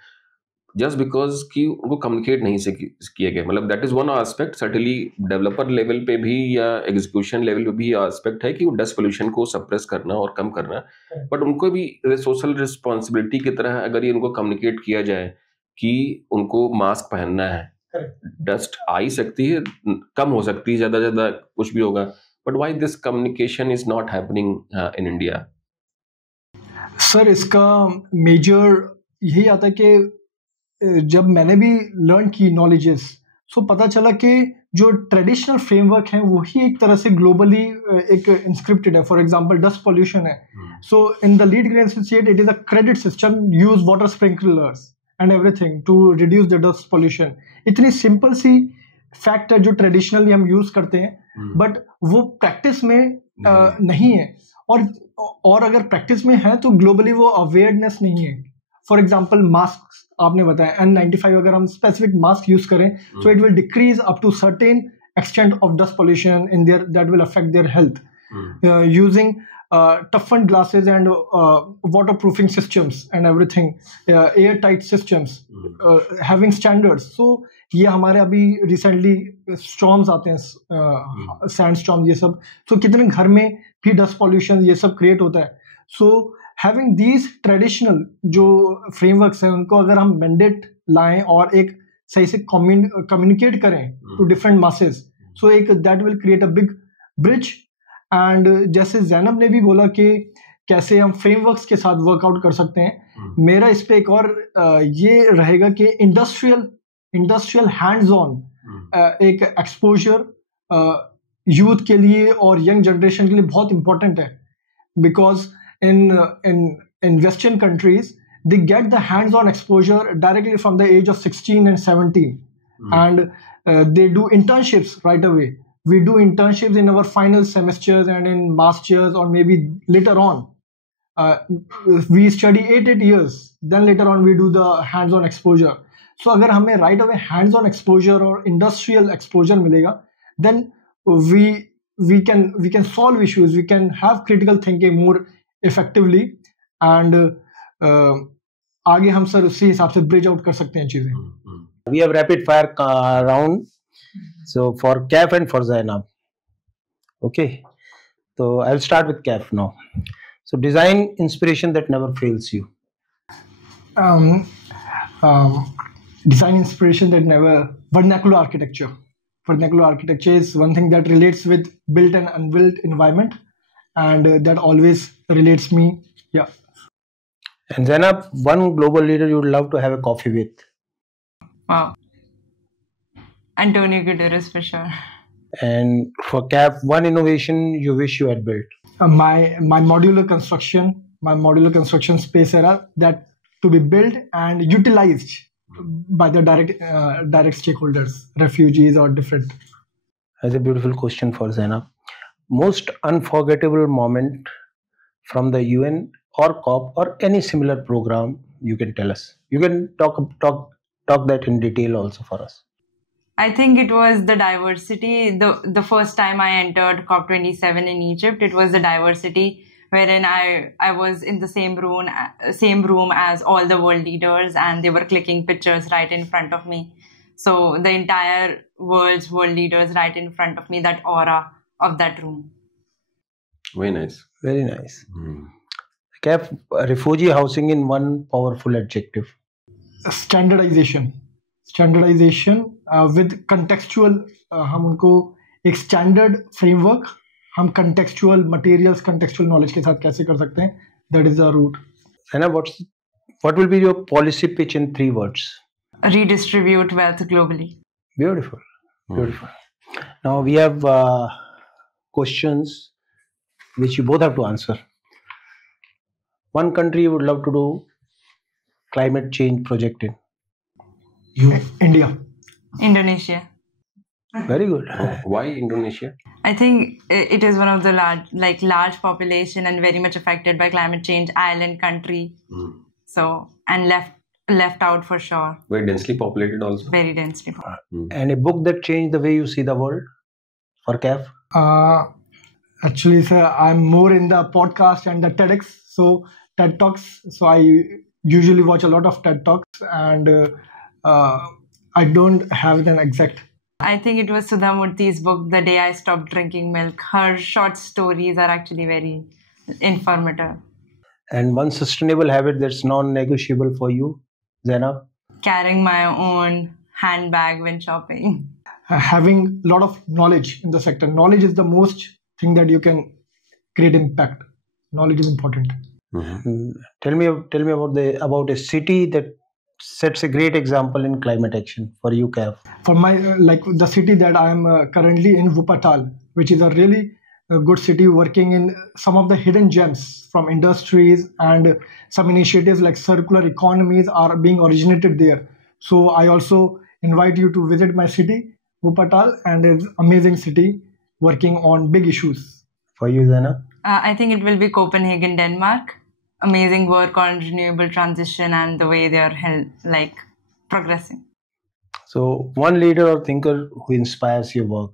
जस्ट बिकॉज कि उनको कम्युनिकेट नहीं से किया गया। मतलब that is one aspect. Certainly developer level पे भी या एग्जीक्यूशन लेवल पे भी एस्पेक्ट है कि वो डस्ट पोल्यूशन को सप्रेस करना और कम करना, बट उनको भी सोशल रिस्पॉन्सिबिलिटी की तरह अगर ये उनको कम्युनिकेट किया जाए कि उनको मास्क पहनना है, डस्ट आ ही सकती है, कम हो सकती है, ज्यादा कुछ भी होगा, but why this communication is not happening in India? Sir इसका मेजर यही आता है कि जब मैंने भी लर्न की नॉलेजेस, सो पता चला कि जो ट्रेडिशनल फ्रेमवर्क है वही एक तरह से ग्लोबली एक इंस्क्रिप्टेड है। फॉर एग्जांपल डस्ट पोल्यूशन है, so in the lead grain associate it is a credit system, use water sprinklers and everything to reduce the dust pollution. इतनी सिंपल सी फैक्ट है जो ट्रेडिशनली हम यूज करते हैं, बट वो प्रैक्टिस में नहीं है, और अगर प्रैक्टिस में है तो ग्लोबली वो अवेयरनेस नहीं है। फॉर एग्जाम्पल मास्क आपने बताया, N95 अगर हम स्पेसिफिक मास्क यूज करें तो it will decrease up to certain extent of dust pollution in there, that will affect their health. Using toughened glasses and waterproofing systems and everything, airtight systems, having standards. So ये हमारे अभी recently storms आते हैं, sand storm, ये सब, तो कितने घर में भी डस्ट पॉल्यूशन ये सब क्रिएट होता है। सो हैविंग दीज ट्रेडिशनल जो फ्रेमवर्क्स हैं उनको अगर हम मैंडेट लाएं और एक सही से कम्युनिकेट करें टू डिफरेंट मासेस, सो एक that will create a big bridge. And जैसे जैनब ने भी बोला कि कैसे हम फ्रेमवर्क्स के साथ वर्कआउट कर सकते हैं, मेरा इस पे एक और ये रहेगा कि इंडस्ट्रियल हैंड्स ऑन एक एक्सपोजर यूथ के लिए और यंग जनरेशन के लिए बहुत इंपॉर्टेंट है, because in Western countries they get the hands-on exposure directly from the age of 16 and 17, and they do internships right away. We do internships in our final semesters and in masters, or maybe later on. We study 8 years, then later on we do the hands-on exposure. So अगर हमें right away hands-on exposure और industrial exposure मिलेगा, then we can solve issues, we can have critical thinking more effectively, and आगे हम sir उसी हिसाब से bridge out कर सकते हैं चीजें। We have rapid fire round. So for Kaf and for Zainab. Okay. So I'll start with Kaf now. So design inspiration that never fails you. Design inspiration that never, vernacular architecture. Vernacular architecture is one thing that relates with built and unbuilt environment, and that always relates me. Yeah. And Zainab, one global leader you would love to have a coffee with. Wow. Antonio Guterres for sure. And for Kaf, one innovation you wish you had built. My modular construction space era, that to be built and utilized by the direct stakeholders, refugees or different. That's a beautiful question for Zainab. Most unforgettable moment from the UN or COP or any similar program you can tell us. You can talk that in detail also for us. I think it was the diversity. The first time I entered COP27 in Egypt, it was the diversity wherein I was in the same room as all the world leaders, and they were clicking pictures right in front of me. So the entire world's world leaders right in front of me, that aura of that room. Very nice. Very nice. Kaf, refugee housing in one powerful adjective. Standardization with contextual, हम उनको एक standard framework हम contextual materials, contextual knowledge के साथ कैसे कर सकते हैं, that is the route. Anna, what will be your policy pitch in 3 words? Redistribute wealth globally. Beautiful. Now we have questions which you both have to answer. One country you would love to do climate change project in. India. Indonesia. Very good. Why Indonesia? I think it is one of the large population and very much affected by climate change, island country. So, and left out for sure. Very densely populated also. Very densely populated. And a book that changed the way you see the world for CAF? Actually, sir, I'm more in the podcast and the TEDx. So TED Talks. So I usually watch a lot of TED Talks, and I don't have an exact. I think it was Sudha Murthy's book, The Day I Stopped Drinking Milk. Her short stories are actually very informative. And one sustainable habit that's non-negotiable for you, Zainab? Carrying my own handbag when shopping. Having a lot of knowledge in the sector. Knowledge is the most thing that you can create impact. Knowledge is important. Tell me about a city that sets a great example in climate action for you, CAF. For my the city that I am currently in, Wuppertal, which is a really good city working in some of the hidden gems from industries, and some initiatives like circular economies are being originated there. So I also invite you to visit my city, Wuppertal, and it's an amazing city working on big issues. For you, Zainab? I think it will be Copenhagen, Denmark. Amazing work on renewable transition and the way they are progressing. So, one leader or thinker who inspires your work?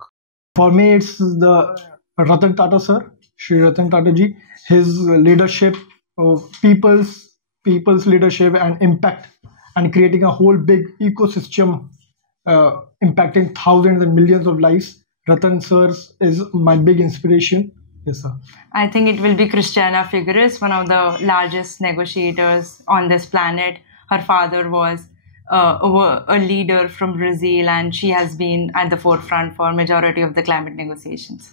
For me, it's the Ratan Tata sir, Shri Ratan Tata ji. His leadership, people's leadership and impact, and creating a whole big ecosystem, impacting thousands and millions of lives. Ratan sir is my big inspiration. Yes, sir. I think it will be Christiana Figueres, one of the largest negotiators on this planet. Her father was a leader from Brazil, and she has been at the forefront for majority of the climate negotiations.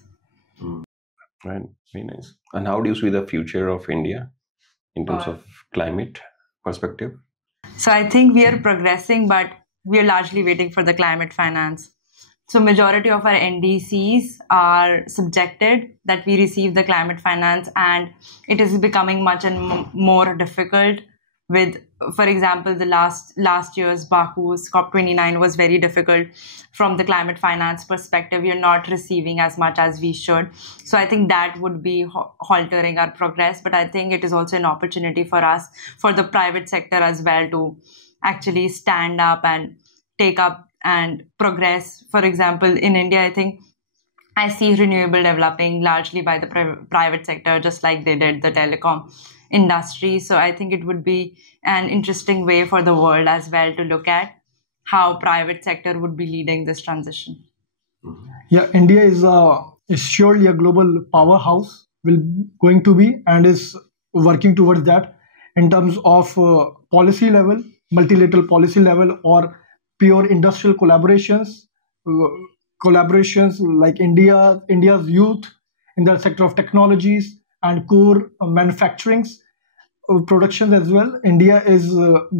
Right, very nice. And how do you see the future of India in terms of climate perspective? So I think we are progressing, but we are largely waiting for the climate finance. So majority of our NDCs are subjected that we receive the climate finance, and it is becoming much and more difficult with, for example, the last year's Baku's COP29 was very difficult from the climate finance perspective. We are not receiving as much as we should. So I think that would be haltering our progress. But I think it is also an opportunity for us, for the private sector as well, to actually stand up and take up and progress. For example, in India, I think I see renewable developing largely by the private sector, just like they did the telecom industry. So I think it would be an interesting way for the world as well to look at how private sector would be leading this transition. Yeah, India is surely a global powerhouse, going to be, and is working towards that in terms of policy level, multilateral policy level, or pure industrial collaborations like India's youth in the sector of technologies and core manufacturings productions as well. India is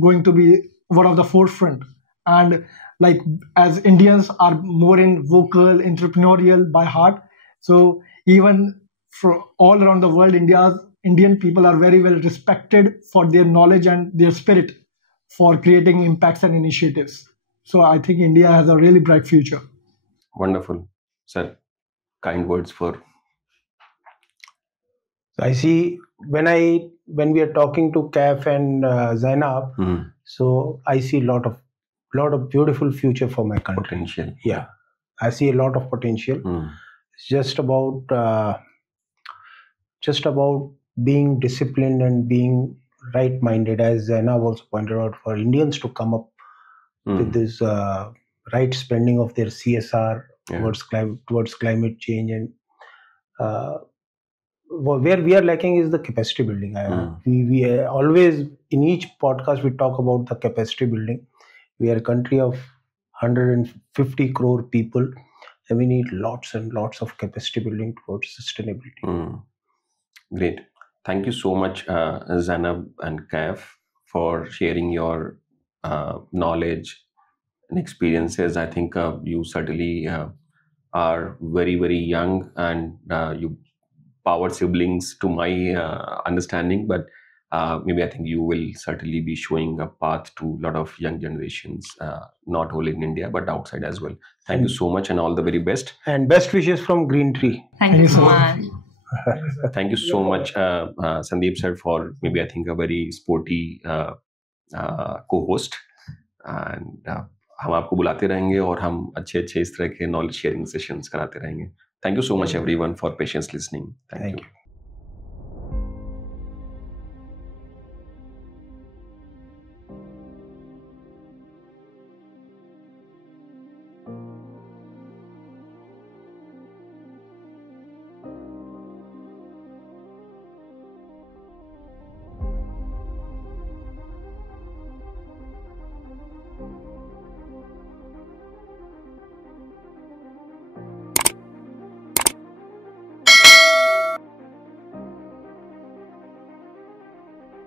going to be one of the forefront, and as Indians are more in vocal, entrepreneurial by heart, so even for all around the world, Indian people are very well respected for their knowledge and their spirit for creating impacts and initiatives. So I think India has a really bright future. Wonderful, sir. Kind words for. I see when we are talking to CAF and Zainab, so I see a lot of beautiful future for my country. Potential. Yeah, I see a lot of potential. It's just about being disciplined and being right-minded, as Zainab also pointed out, for Indians to come up with this right spending of their CSR towards climate change, and where we are lacking is the capacity building. We always, in each podcast, we talk about the capacity building. We are a country of 150 crore people, and we need lots and lots of capacity building towards sustainability. Great. Thank you so much, Zainab and CAF, for sharing your knowledge and experiences. I think you certainly are very, very young, and you power siblings to my understanding, but maybe I think you will certainly be showing a path to a lot of young generations, not only in India but outside as well. Thank you so much and all the very best. And best wishes from Green Tree. Thank you so much. Thank you so much, Sandeep sir, for maybe I think a very sporty co-host. And हम आपको बुलाते रहेंगे और हम अच्छे इस तरह के नॉलेज शेयरिंग सेशंस कराते रहेंगे. Thank you so much everyone for patience listening. Thank you.